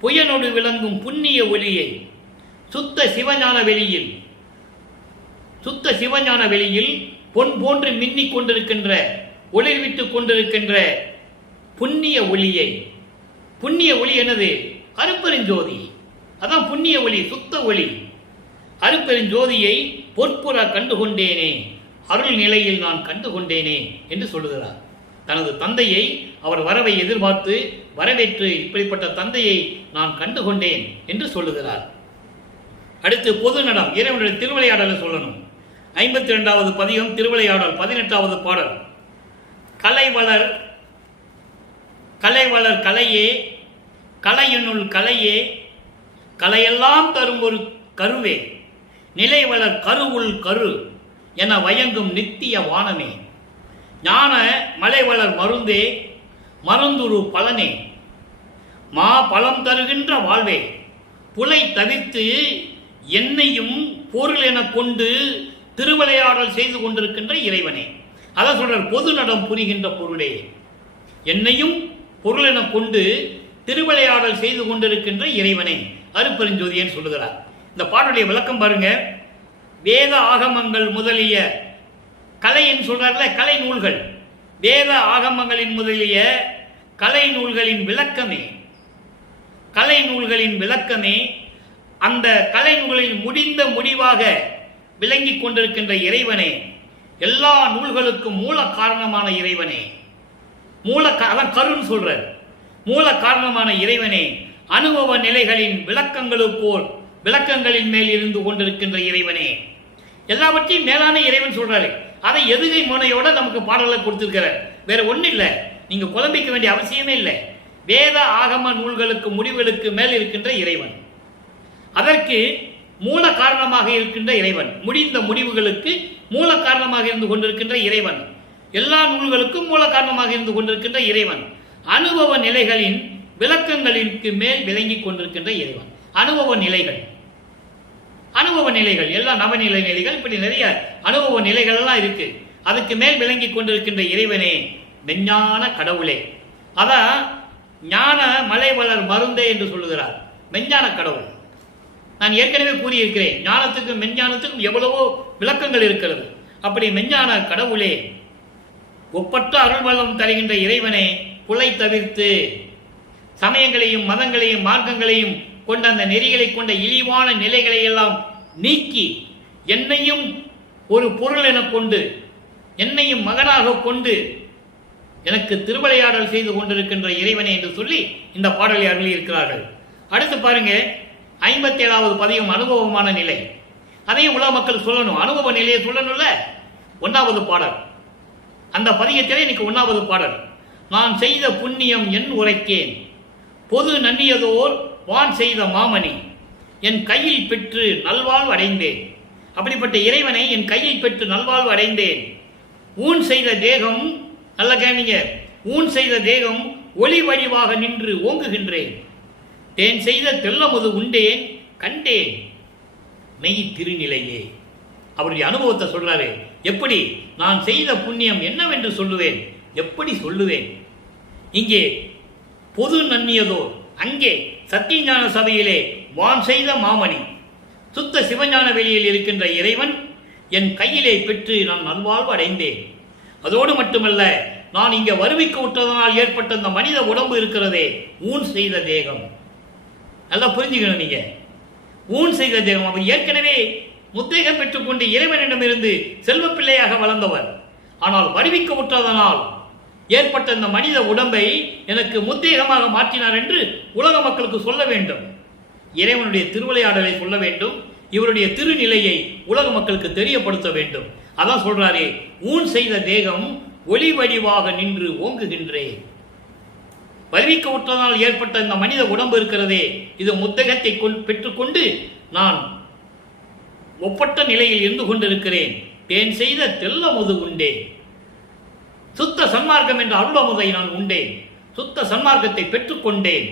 புயனோடு விளங்கும் புண்ணிய ஒளியை, சுத்த சிவஞான வெளியில், சுத்த சிவஞான வெளியில் பொன் போன்று மின்னிக் கொண்டிருக்கின்ற, ஒளிர்விட்டுக் கொண்டிருக்கின்ற புண்ணிய ஒளியை. புண்ணிய ஒளி என்னது? அருப்பெருஞ்சோதி. அதான் புண்ணிய ஒளி, சுத்த ஒளி. அருப்பெருஞ்சோதியை பொற்புற கண்டுகொண்டேனே, அருள் நிலையில் நான் கண்டுகொண்டேனே என்று சொல்லுகிறார். தனது தந்தையை, அவர் வரவை எதிர்பார்த்து வரவேற்று இப்படிப்பட்ட தந்தையை நான் கண்டுகொண்டேன் என்று சொல்லுகிறார். அடுத்து பொது நடம், இறைவனுடைய திருவிளையாடலை சொல்லணும். 52வது பதிகம் திருவிளையாடல், 18வது பாடல். கலைவளர் கலைவளர் கலையே, கலையினுள் கலையே, கலையெல்லாம் தரும் ஒரு கருவே, நிலைவளர் கருவுள் கரு என வயங்கும் நித்திய வானமே, ஞான மலைவளர் மருந்தே, மருந்துரு பலனே, மா பலம் தருகின்ற வாழ்வே, புலை தவிர்த்து என்னையும் பொருள் என கொண்டு திருவிளையாடல் செய்து கொண்டிருக்கின்ற இறைவனே. அதான் சொல்றார், பொது நடம் புரிகின்ற பொருளே, என்னையும் பொருள் என கொண்டு திருவிளையாடல் செய்து கொண்டிருக்கின்ற இறைவனே அருப்பெருஞ்சோதியன்னு சொல்லுகிறார். இந்த பாடலுடைய விளக்கம் பாருங்க. வேத ஆகமங்கள் முதலிய கலைன்னு சொல்றாருல, கலை நூல்கள், வேத ஆகமங்களின் முதலிய கலை நூல்களின் விளக்கமே, கலை நூல்களின் விளக்கமே, அந்த கலை நூல்களின் முடிந்த முடிவாக விளங்கிக் கொண்டிருக்கின்ற இறைவனே, எல்லா நூல்களுக்கும் மூல காரணமான இறைவனே, அதான் கருன்னு சொல்ற, மூல காரணமான இறைவனே, அனுபவ நிலைகளின் விளக்கங்களுக்கோர் விளக்கங்களின் மேல் இருந்து கொண்டிருக்கின்ற இறைவனே, எல்லாவற்றையும் மேலான இறைவன் சொல்றாரு. அதை எதுகை முனையோட நமக்கு பாடலை கொடுத்திருக்கிறார். வேற ஒன்றும் இல்லை, நீங்க குழம்பிக்க வேண்டிய அவசியமே இல்லை. வேத ஆகம நூல்களுக்கு முடிவுகளுக்கு மேல் இருக்கின்ற இறைவன், அதற்கு மூல காரணமாக இருக்கின்ற இறைவன், முடிந்த முடிவுகளுக்கு மூல காரணமாக இருந்து கொண்டிருக்கின்ற இறைவன், எல்லா நூல்களுக்கும் மூல காரணமாக இருந்து கொண்டிருக்கின்ற இறைவன், அனுபவ நிலைகளின் விளக்கங்களிற்கு மேல் விளங்கிக் கொண்டிருக்கின்ற இறைவன். அனுபவ நிலைகள், அனுபவ நிலைகள் எல்லாம் நவநிலை நிலைகள், இப்படி நிறைய அனுபவ நிலைகள் எல்லாம் இருக்கு. அதுக்கு மேல் விளங்கி கொண்டிருக்கின்ற இறைவனே மெஞ்ஞான கடவுளே. அதான் ஞான மலைவளர் மருந்தே என்று சொல்லுகிறார். மெஞ்ஞான கடவுள். நான் ஏற்கனவே கூறியிருக்கிறேன், ஞானத்துக்கும் மெஞ்ஞானத்துக்கும் எவ்வளவோ விளக்கங்கள் இருக்கிறது. அப்படி மெஞ்ஞான கடவுளே, ஒப்பற்ற அருள்வளம் தருகின்ற இறைவனே, புலை தவிர்த்து சமயங்களையும் மதங்களையும் மார்க்கங்களையும் கொண்ட அந்த நெறிகளை கொண்ட இழிவான நிலைகளை எல்லாம் நீக்கி என்னையும் ஒரு பொருள் என கொண்டு, என்னையும் மகனாக கொண்டு எனக்கு திருவிளையாடல் செய்து கொண்டிருக்கின்ற இறைவனே என்று சொல்லி இந்த பாடலை அருளி இருக்கிறார்கள். அடுத்து பாருங்க, 57வது பதிகம் அனுபவமான நிலை. அதையும் உலக மக்கள் சொல்லணும், அனுபவ நிலையை சொல்லணும்ல. 1வது பாடல், அந்த பதிகத்திலே இன்னைக்கு 1வது பாடல். நான் செய்த புண்ணியம் என் உரைக்கேன், பொது நன்னியதோர் வான் செய்த மாமணி, என் கையில் பெற்று நல்வாழ்வு அடைந்தேன். அப்படிப்பட்ட இறைவனை என் கையில் பெற்று நல்வாழ்வு அடைந்தேன். ஊன் செய்த தேகம், நல்ல கேட்டீங்க, ஊன் செய்த தேகம் ஒளி வடிவாக நின்று ஓங்குகின்றேன். தேன் செய்த தெல்லமுது உண்டேன் கண்டேன் மெய் திருநிலையே. அவருடைய அனுபவத்தை சொல்றாரு. எப்படி நான் செய்த புண்ணியம் என்னவென்று சொல்லுவேன், எப்படி சொல்லுவேன்? இங்கே பொது நன்னியதோ, அங்கே சத்தியஞான சபையிலே வான் செய்த மாமணி, சுத்த சிவஞான வெளியில் இருக்கின்ற இறைவன் என் கையிலே பெற்று நான் நல்வாழ்வு அடைந்தேன். அதோடு மட்டுமல்ல, நான் இங்கே வருவிக்க விட்டதனால் ஏற்பட்ட இந்த மனித உடம்பு இருக்கிறதே, ஊன் செய்த தேகம். நல்லா புரிஞ்சுக்கணும். நீங்க ஊன் செய்த தேகம். அவர் ஏற்கனவே முத்தேகம் பெற்றுக்கொண்டு இறைவனிடமிருந்து செல்வ பிள்ளையாக வளர்ந்தவர். ஆனால் வருவிக்க உற்றதனால் ஏற்பட்ட இந்த மனித உடம்பை எனக்கு முத்தேகமாக மாற்றினார் என்று உலக மக்களுக்கு சொல்ல வேண்டும். இறைவனுடைய திருவிளையாடலை சொல்ல வேண்டும். இவருடைய திருநிலையை உலக மக்களுக்கு தெரியப்படுத்த வேண்டும். அதான் சொல்றாரே, ஊன் செய்த தேகம் ஒளி வடிவாக நின்று ஓங்குகின்றேன். வருவிக்க உற்றதனால் ஏற்பட்ட இந்த மனித உடம்பு இருக்கிறதே, இது முத்தகத்தை பெற்றுக்கொண்டு நான் ஒப்பற்ற நிலையில் இருந்து கொண்டிருக்கிறேன். தேன் செய்த தெல்லமுது உண்டேன். சுத்த சன்மார்க்கம் என்ற அருளமுதை நான் உண்டேன். சுத்த சன்மார்க்கத்தை பெற்றுக்கொண்டேன்.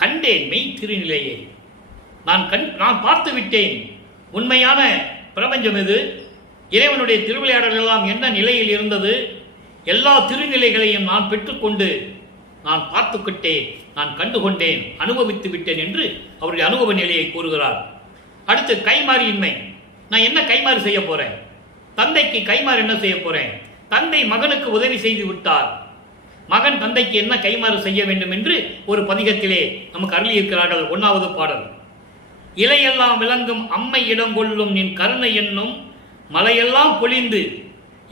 கண்டேன் மெய் திருநிலையை. நான் பார்த்து விட்டேன். உண்மையான பிரபஞ்சம் எது, இறைவனுடைய திருவிளையாடல் எல்லாம் என்ன நிலையில் இருந்தது, எல்லா திருநிலைகளையும் நான் பெற்றுக்கொண்டு நான் பார்த்துக்கிட்டேன், நான் கண்டுகொண்டேன், அனுபவித்து விட்டேன் என்று அவருடைய அனுபவ நிலையை கூறுகிறார். அடுத்து கைமாறியின்மை. நான் என்ன கைமாறு செய்ய போறேன்? தந்தைக்கு கைமாறு என்ன செய்ய போறேன்? தந்தை மகனுக்கு உதவி செய்து விட்டார். மகன் தந்தைக்கு என்ன கைமாறு செய்ய வேண்டும் என்று ஒரு பதிகத்திலே நமக்கு அருளியிருக்கிறார்கள். 1வது பாடல். இலையெல்லாம் விளங்கும் அம்மை இடம் கொள்ளும் நின் கருணை என்னும் மலையெல்லாம் பொழிந்து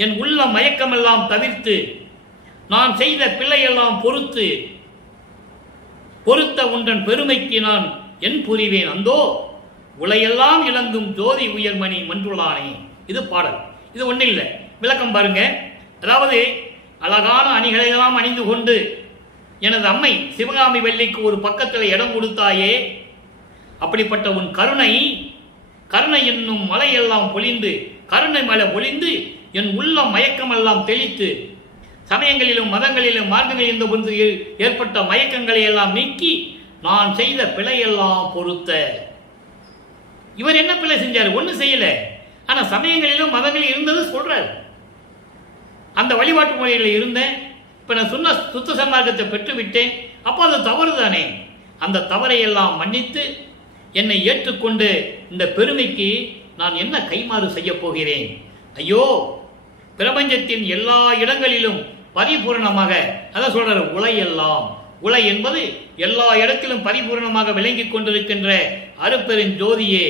என் உள்ள மயக்கமெல்லாம் தவிர்த்து நான் செய்த பிள்ளையெல்லாம் பொறுத்த உன்றன் பெருமைக்கு நான் என் புரிவேன் அந்தோ உலையெல்லாம் இளங்கும் ஜோதி உயர்மணி மன்றுளானே. இது பாடல். இது ஒன்றும் இல்லை, விளக்கம் பாருங்க. அதாவது அழகான அணிகளையெல்லாம் அணிந்து கொண்டு எனது அம்மை சிவகாமி வெள்ளிக்கு ஒரு பக்கத்தில் இடம் கொடுத்தாயே, அப்படிப்பட்ட உன் கருணை என்னும் மலையெல்லாம் பொழிந்து, கருணை மலை பொழிந்து என் உள்ள மயக்கமெல்லாம் தெளித்து, சமயங்களிலும் மதங்களிலும் மார்க்கங்களிலும் ஒன்று ஏற்பட்ட மயக்கங்களை எல்லாம் நீக்கி நான் செய்த பிழையெல்லாம் பொறுத்த. இவர் என்ன பிழை செஞ்சார்? ஒன்றும் செய்யல. ஆனா சமயங்களிலும் மதங்களில் இருந்தது சொல்றார். அந்த வழிபாட்டு முறையில் இருந்தேன், இப்ப நான் சொன்ன சுத்த சன்மார்க்கத்தை பெற்று விட்டேன். அப்போ அது தவறு தானே. அந்த தவறை எல்லாம் மன்னித்து என்னை ஏற்றுக்கொண்டு இந்த பெருமைக்கு நான் என்ன கைமாறு செய்ய போகிறேன்? ஐயோ, பிரபஞ்சத்தின் எல்லா இடங்களிலும் பரிபூர்ணமாக, அதான் சொல்றாரு, உலையெல்லாம். உலை என்பது எல்லா இடத்திலும் பரிபூர்ணமாக விளங்கிக் கொண்டிருக்கின்ற அருப்பெரும் ஜோதியே,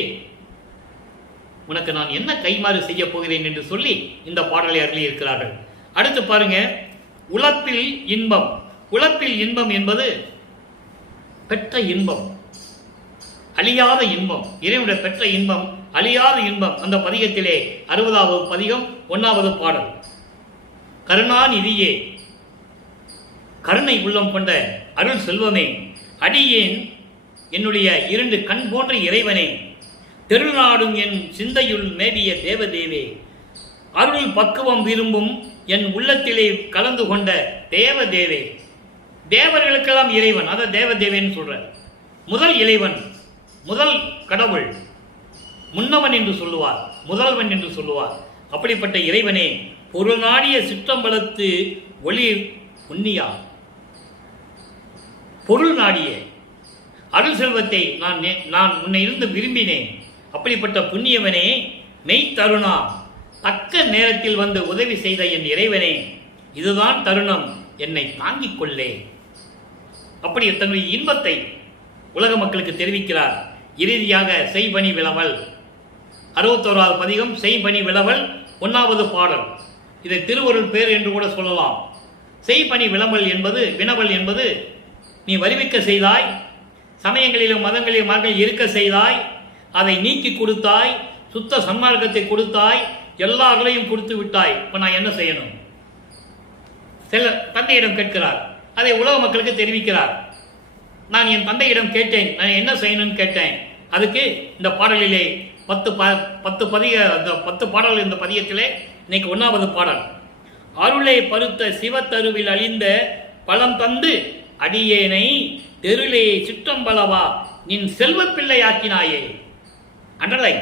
உனக்கு நான் என்ன கைமாறு செய்ய போகிறேன் என்று சொல்லி இந்த பாடலை அருளி இருக்கிறார்கள். அடுத்து பாருங்க, உலப்பில் இன்பம். உலப்பில் இன்பம் என்பது பெற்ற இன்பம், அழியாத இன்பம். இறைவனுடைய பெற்ற இன்பம், அழியாத இன்பம். அந்த பதிகத்திலே 60வது பதிகம் 1வது பாடல். கருணாநிதியே, கருணை உள்ளம் கொண்ட அருள் செல்வமே, அடியேன் என்னுடைய 2 கண் போன்ற இறைவனே, திருநாடும் என் சிந்தையுள் மேவிய தேவதேவே, அருள் பக்குவம் விரும்பும் என் உள்ளத்திலே கலந்து கொண்ட தேவதேவே. தேவர்களுக்கெல்லாம் இறைவன், அதை தேவதேவேன்னு சொல்ற. முதல் இறைவன், முதல் கடவுள், முன்னவன் என்று சொல்லுவார், முதல்வன் என்று சொல்லுவார். அப்படிப்பட்ட இறைவனே, பொருள் நாடிய சிற்றம்பலத்து ஒளி புண்ணியா, பொருள் நாடிய அருள் செல்வத்தை நான் உன்னை இருந்து விரும்பினேன். அப்படிப்பட்ட புண்ணியவனே, மெய் தருணா, தக்க நேரத்தில் வந்து உதவி செய்த என் இறைவனே, இதுதான் தருணம், என்னை தாங்கிக் கொள்ளே. அப்படி தன்னுடைய இன்பத்தை உலக மக்களுக்கு தெரிவிக்கிறார். இறுதியாக செய்பணி விளவல். 61வது பதிகம் செய்பணி விளவல் 1வது பாடல். இதை திருவருள் பேர் என்று கூட சொல்லலாம். செய்பணி விளவல் என்பது, வினவல் என்பது, நீ வருவிக்க செய்தாய், சமயங்களிலும் மதங்களிலும் மார்க்கங்கள் இருக்க செய்தாய், அதை நீக்கி கொடுத்தாய், சுத்த சன்மார்க்கத்தை கொடுத்தாய், எல்லாங்களையும் கொடுத்து விட்டாய். இப்ப நான் என்ன செய்யணும்? சில தந்தையிடம் கேட்கிறார், அதை உலக மக்களுக்கு தெரிவிக்கிறார். நான் என் தந்தையிடம் கேட்டேன், நான் என்ன செய்யணும்னு கேட்டேன். அதுக்கு இந்த பாடலிலே 10 பாடல் இந்த பதியத்திலே இன்னைக்கு 1வது பாடல். அருளை பருத்த சிவத்தருவில் அழிந்த பழம் தந்து அடியேனை தெருளே சிற்றம்பலவா நின் செல்வ பிள்ளையாக்கினாயே. அன்றலை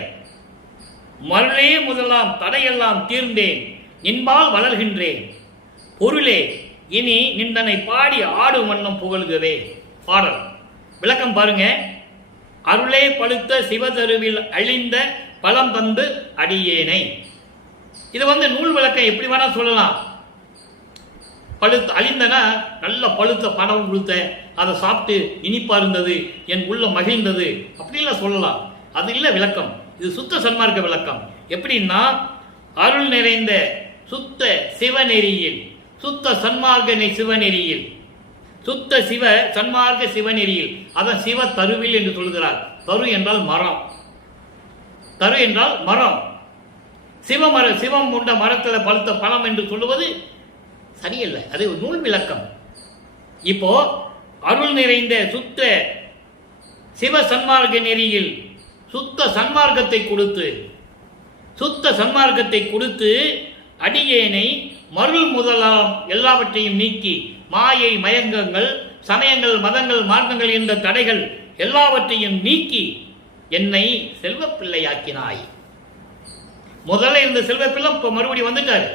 மருளே முதலாம் தடையெல்லாம் தீர்ந்தேன், நின்பால் வளர்கின்றேன். பொருளே இனி நின்றனை பாடி ஆடு வண்ணம் புகழ்கவே. பாடல் விளக்கம் பாருங்க. அருளே பழுத்த சிவதருவில் அழிந்த பழம் தந்து அடியேனை. இது நூல் விளக்கம் எப்படி வேணா சொல்லலாம். பழுத்த அழிந்தனா நல்ல பழுத்த பழம் கொடுத்த, அதை சாப்பிட்டு இனிப்பா இருந்தது, என் உள்ள மகிழ்ந்தது, அப்படிலாம் சொல்லலாம். அது இல்லை விளக்கம். இது சுத்த சன்மார்க்க விளக்கம். எப்படின்னா, அருள் நிறைந்த சுத்த சிவநெறியில், சுத்த சன்மார்க்க சிவநெறியில், சுத்த சிவ சன்மார்க்க சிவநெறியில், அதான் சிவ தருவில் என்று சொல்கிறார். தரு என்றால் மரம், தரு என்றால் மரம். சிவம் உண்ட மரத்தில் பழுத்த பழம் என்று சொல்லுவது சரியல்ல, அது நூல் விளக்கம். இப்போ அருள் நிறைந்த சுத்த சிவ சன்மார்க்க நெறியில் சுத்த சன்மார்க்கத்தை கொடுத்து அடியேனை மருள் முதலாம் எல்லாவற்றையும் நீக்கி மாயை மயங்கங்கள் சமயங்கள் மதங்கள் மார்க்கங்கள் என்ற தடைகள் எல்லாவற்றையும் நீக்கி என்னை செல்வப்பிள்ளையாக்கினாய். முதல்ல இருந்த செல்வப்பிள்ளை இப்ப மறுபடியும் வந்துட்டாரு.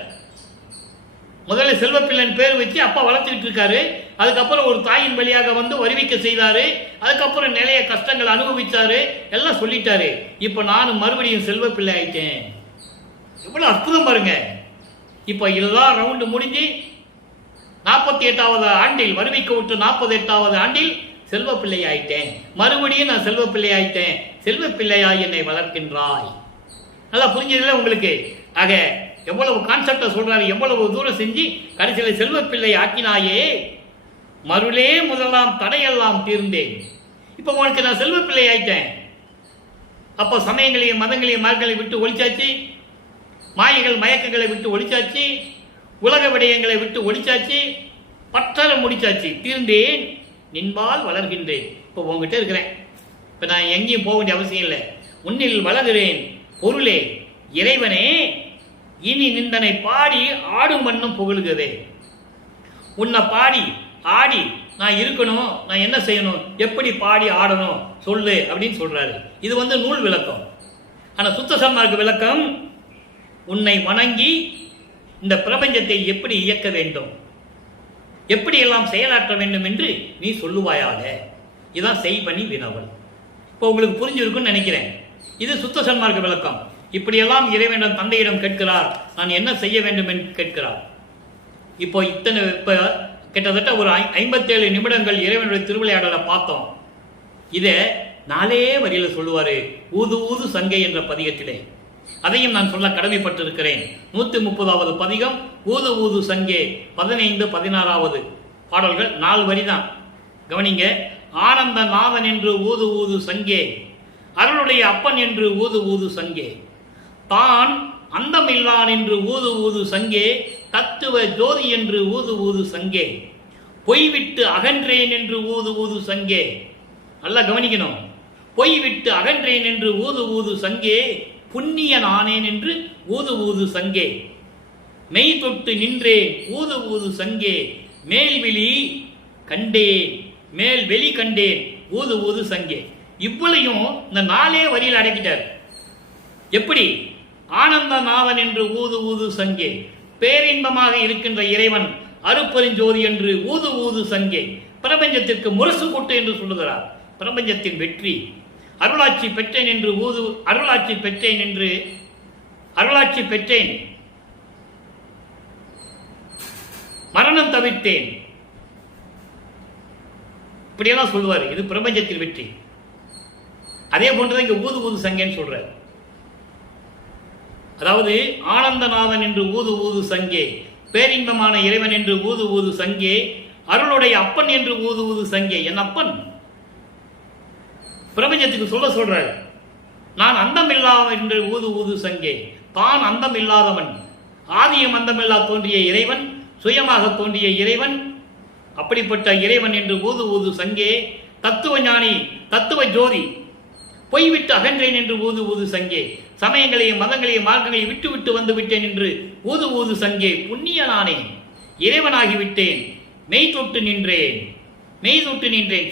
முதல்ல செல்வப்பிள்ளைன்னு பேர் வச்சு அப்பா வளர்த்துட்டு இருக்காரு. அதுக்கப்புறம் ஒரு தாயின் வழியாக வந்து வருவிக்க செய்தாரு. அதுக்கப்புறம் நிறைய கஷ்டங்கள் அனுபவிச்சாரு, எல்லாம் சொல்லிட்டாரு. இப்ப நானும் மறுபடியும் செல்வப்பிள்ளை ஆயிட்டேன். எவ்வளவு அற்புதம் பாருங்க. இப்ப இதெல்லாம் ரவுண்டு முடிஞ்சு 48வது ஆண்டில், வருவிக்க விட்டு 48வது ஆண்டில் செல்வப்பிள்ளை ஆயிட்டேன். மறுபடியும் நான் செல்வப்பிள்ளை ஆயிட்டேன். செல்வப்பிள்ளையாய் என்னை வளர்க்கின்றாய். நல்லா புரிஞ்சதுல உங்களுக்கு? ஆக எவ்வளவு கான்செப்ட சொல்றாரு, எவ்வளவு தூரம் செஞ்சு கடைசியில் செல்வப்பிள்ளை ஆக்கினாயே, மருளே முதலாம் தடையெல்லாம் தீர்ந்தேன். இப்ப உனக்கு நான் செல்வப்பிள்ளை ஆயிட்டேன். அப்போ சமயங்களையும் மதங்களையும் மார்க்களை விட்டு ஒழிச்சாச்சு, மாயைகள் மயக்கங்களை விட்டு ஒழிச்சாச்சு, உலக விடயங்களை விட்டு ஒழிச்சாச்சு, பற்றற முடிச்சாச்சு, தீர்ந்தேன், நின்பால் வளர்கின்றேன். இப்போ உங்ககிட்ட இருக்கிறேன். இப்ப நான் எங்கேயும் போக வேண்டிய அவசியம் இல்லை. உன்னில் வளர்கிறேன் பொருளே இறைவனே, இனி நிந்தனை பாடி ஆடும் மண்ணும் புகழுகவே. உன்னை பாடி ஆடி நான் இருக்கணும், நான் என்ன செய்யணும், எப்படி பாடி ஆடணும் சொல்லு அப்படின்னு சொல்றாரு. இது நூல் விளக்கம். ஆனா சுத்த சன்மார்க்க விளக்கம், உன்னை வணங்கி இந்த பிரபஞ்சத்தை எப்படி இயக்க வேண்டும், எப்படி எல்லாம் செயலாற்ற வேண்டும் என்று நீ சொல்லுவாயாக. இதான் செய்பணி வினவல். இப்போ உங்களுக்கு புரிஞ்சிருக்குன்னு நினைக்கிறேன். இது சுத்த சன்மார்க்க விளக்கம். இப்படியெல்லாம் இறைவனிடம் தந்தையிடம் கேட்கிறார், நான் என்ன செய்ய வேண்டும் என்று கேட்கிறார். இப்போ கிட்டத்தட்ட ஒரு 57 நிமிடங்கள் இறைவனுடைய திருவிளையாடலை பார்த்தோம். இதை 4 வரியில சொல்லுவாரு, ஊது ஊது சங்கை என்ற பதிகத்திலே. அதையும் நான் சொல்ல கடமைப்பட்டிருக்கிறேன். 130வது பதிகம் ஊது ஊது சங்கே, 15, 16வது பாடல்கள் 4 வரி தான். கவனிங்க. ஆனந்த நாதன் என்று ஊது ஊது சங்கே, அருளுடைய அப்பன் என்று ஊது ஊது சங்கே, தான் அந்தமில்லான் என்று ஊது ஊது சங்கே, தத்துவ ஜோதி என்று ஊது ஊது சங்கே, பொய்விட்டு அகன்றேன் என்று ஊது ஊது சங்கே. நல்லா கவனிக்கணும். பொய்விட்டு அகன்றேன் என்று ஊது ஊது சங்கே, புண்ணிய நானேன் என்று ஊது ஊது சங்கே, மெய் தொட்டு நின்றேன் ஊது ஊது சங்கே, மேல்வெளி கண்டேன் மேல்வெளி கண்டேன் ஊது ஊது சங்கே. இவ்வளையும் இந்த 4 வரியில் அடக்கிட்டார். எப்படி? ஆனந்த நாதன் என்று ஊது ஊது சங்கே, பேரின்பமாக இருக்கின்ற இறைவன் அருப்பெருஞ்சோதி என்று ஊது ஊது சங்கே, பிரபஞ்சத்திற்கு முரசு கொட்டு என்று சொல்லுகிறார். பிரபஞ்சத்தின் வெற்றி, அருளாட்சி பெற்றேன் என்று அருளாட்சி பெற்றேன், மரணம் தவிர்த்தேன், இப்படியெல்லாம் சொல்லுவார். இது பிரபஞ்சத்தின் வெற்றி. அதே போன்றதை இங்க ஊது ஊது சங்கேன்னு சொல்றார். அதாவது ஆனந்தநாதன் என்று ஊது ஊது சங்கே, பேரின்பமான இறைவன் என்று ஊது ஊது சங்கே, அருளுடைய அப்பன் என்று ஊது ஊது சங்கே. என் அப்பன் பிரபஞ்சத்துக்கு சொல்றார். நான் அந்தம் இல்லாதவன் என்று ஊது ஊது சங்கே, தான் அந்தம் இல்லாதவன், ஆதியம் அந்தமில்லா தோன்றிய இறைவன், சுயமாக தோன்றிய இறைவன், அப்படிப்பட்ட இறைவன் என்று ஊது ஊது சங்கே, தத்துவ ஞானி, தத்துவ ஜோதி, பொய்விட்டு அகன்றேன் என்று ஊது ஊது சங்கே, சமயங்களையும் மதங்களையும் மார்க்கங்களையும் விட்டு விட்டு வந்து விட்டேன் என்று ஊது ஊது சங்கே, புண்ணிய நானே, இறைவனாகிவிட்டேன், மெய் தொட்டு நின்றேன்,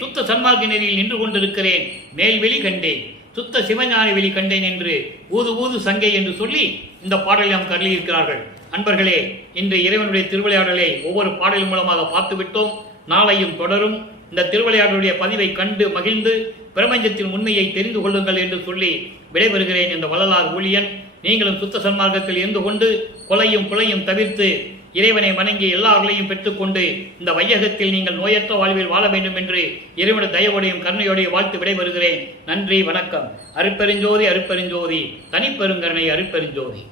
சுத்த சன்மார்க்க நெறியில் நின்று கொண்டிருக்கிறேன், மேல்வெளி கண்டேன், சுத்த சிவஞான வெளி கண்டேன் என்று ஊது ஊது சங்கை என்று சொல்லி இந்த பாடலை நாம் கருளியிருக்கிறார்கள். அன்பர்களே, இன்று இறைவனுடைய திருவிளையாடலை ஒவ்வொரு பாடலின் மூலமாக பார்த்து விட்டோம். நாளையும் தொடரும். இந்த திருவிளையாடலுடைய பதிவை கண்டு மகிழ்ந்து பிரபஞ்சத்தின் உண்மையை தெரிந்து கொள்ளுங்கள் என்று சொல்லி விடைபெறுகிறேன். என்ற வள்ளலார் ஊழியன். நீங்களும் சுத்த சன்மார்க்கத்தில் இருந்து கொண்டு கொலையும் புலையும் தவிர்த்து இறைவனை வணங்கி எல்லா அருளையும் பெற்றுக்கொண்டு இந்த வையகத்தில் நீங்கள் நோயற்ற வாழ்வில் வாழ வேண்டும் என்று இறைவனது தயவோடையும் கருணையோடையும் வாழ்த்து விடைபெறுகிறேன். நன்றி, வணக்கம். அருட்பெருஞ்சோதி, அருட்பெருஞ்சோதி, தனிப்பெருங்கருணை, அருட்பெருஞ்சோதி.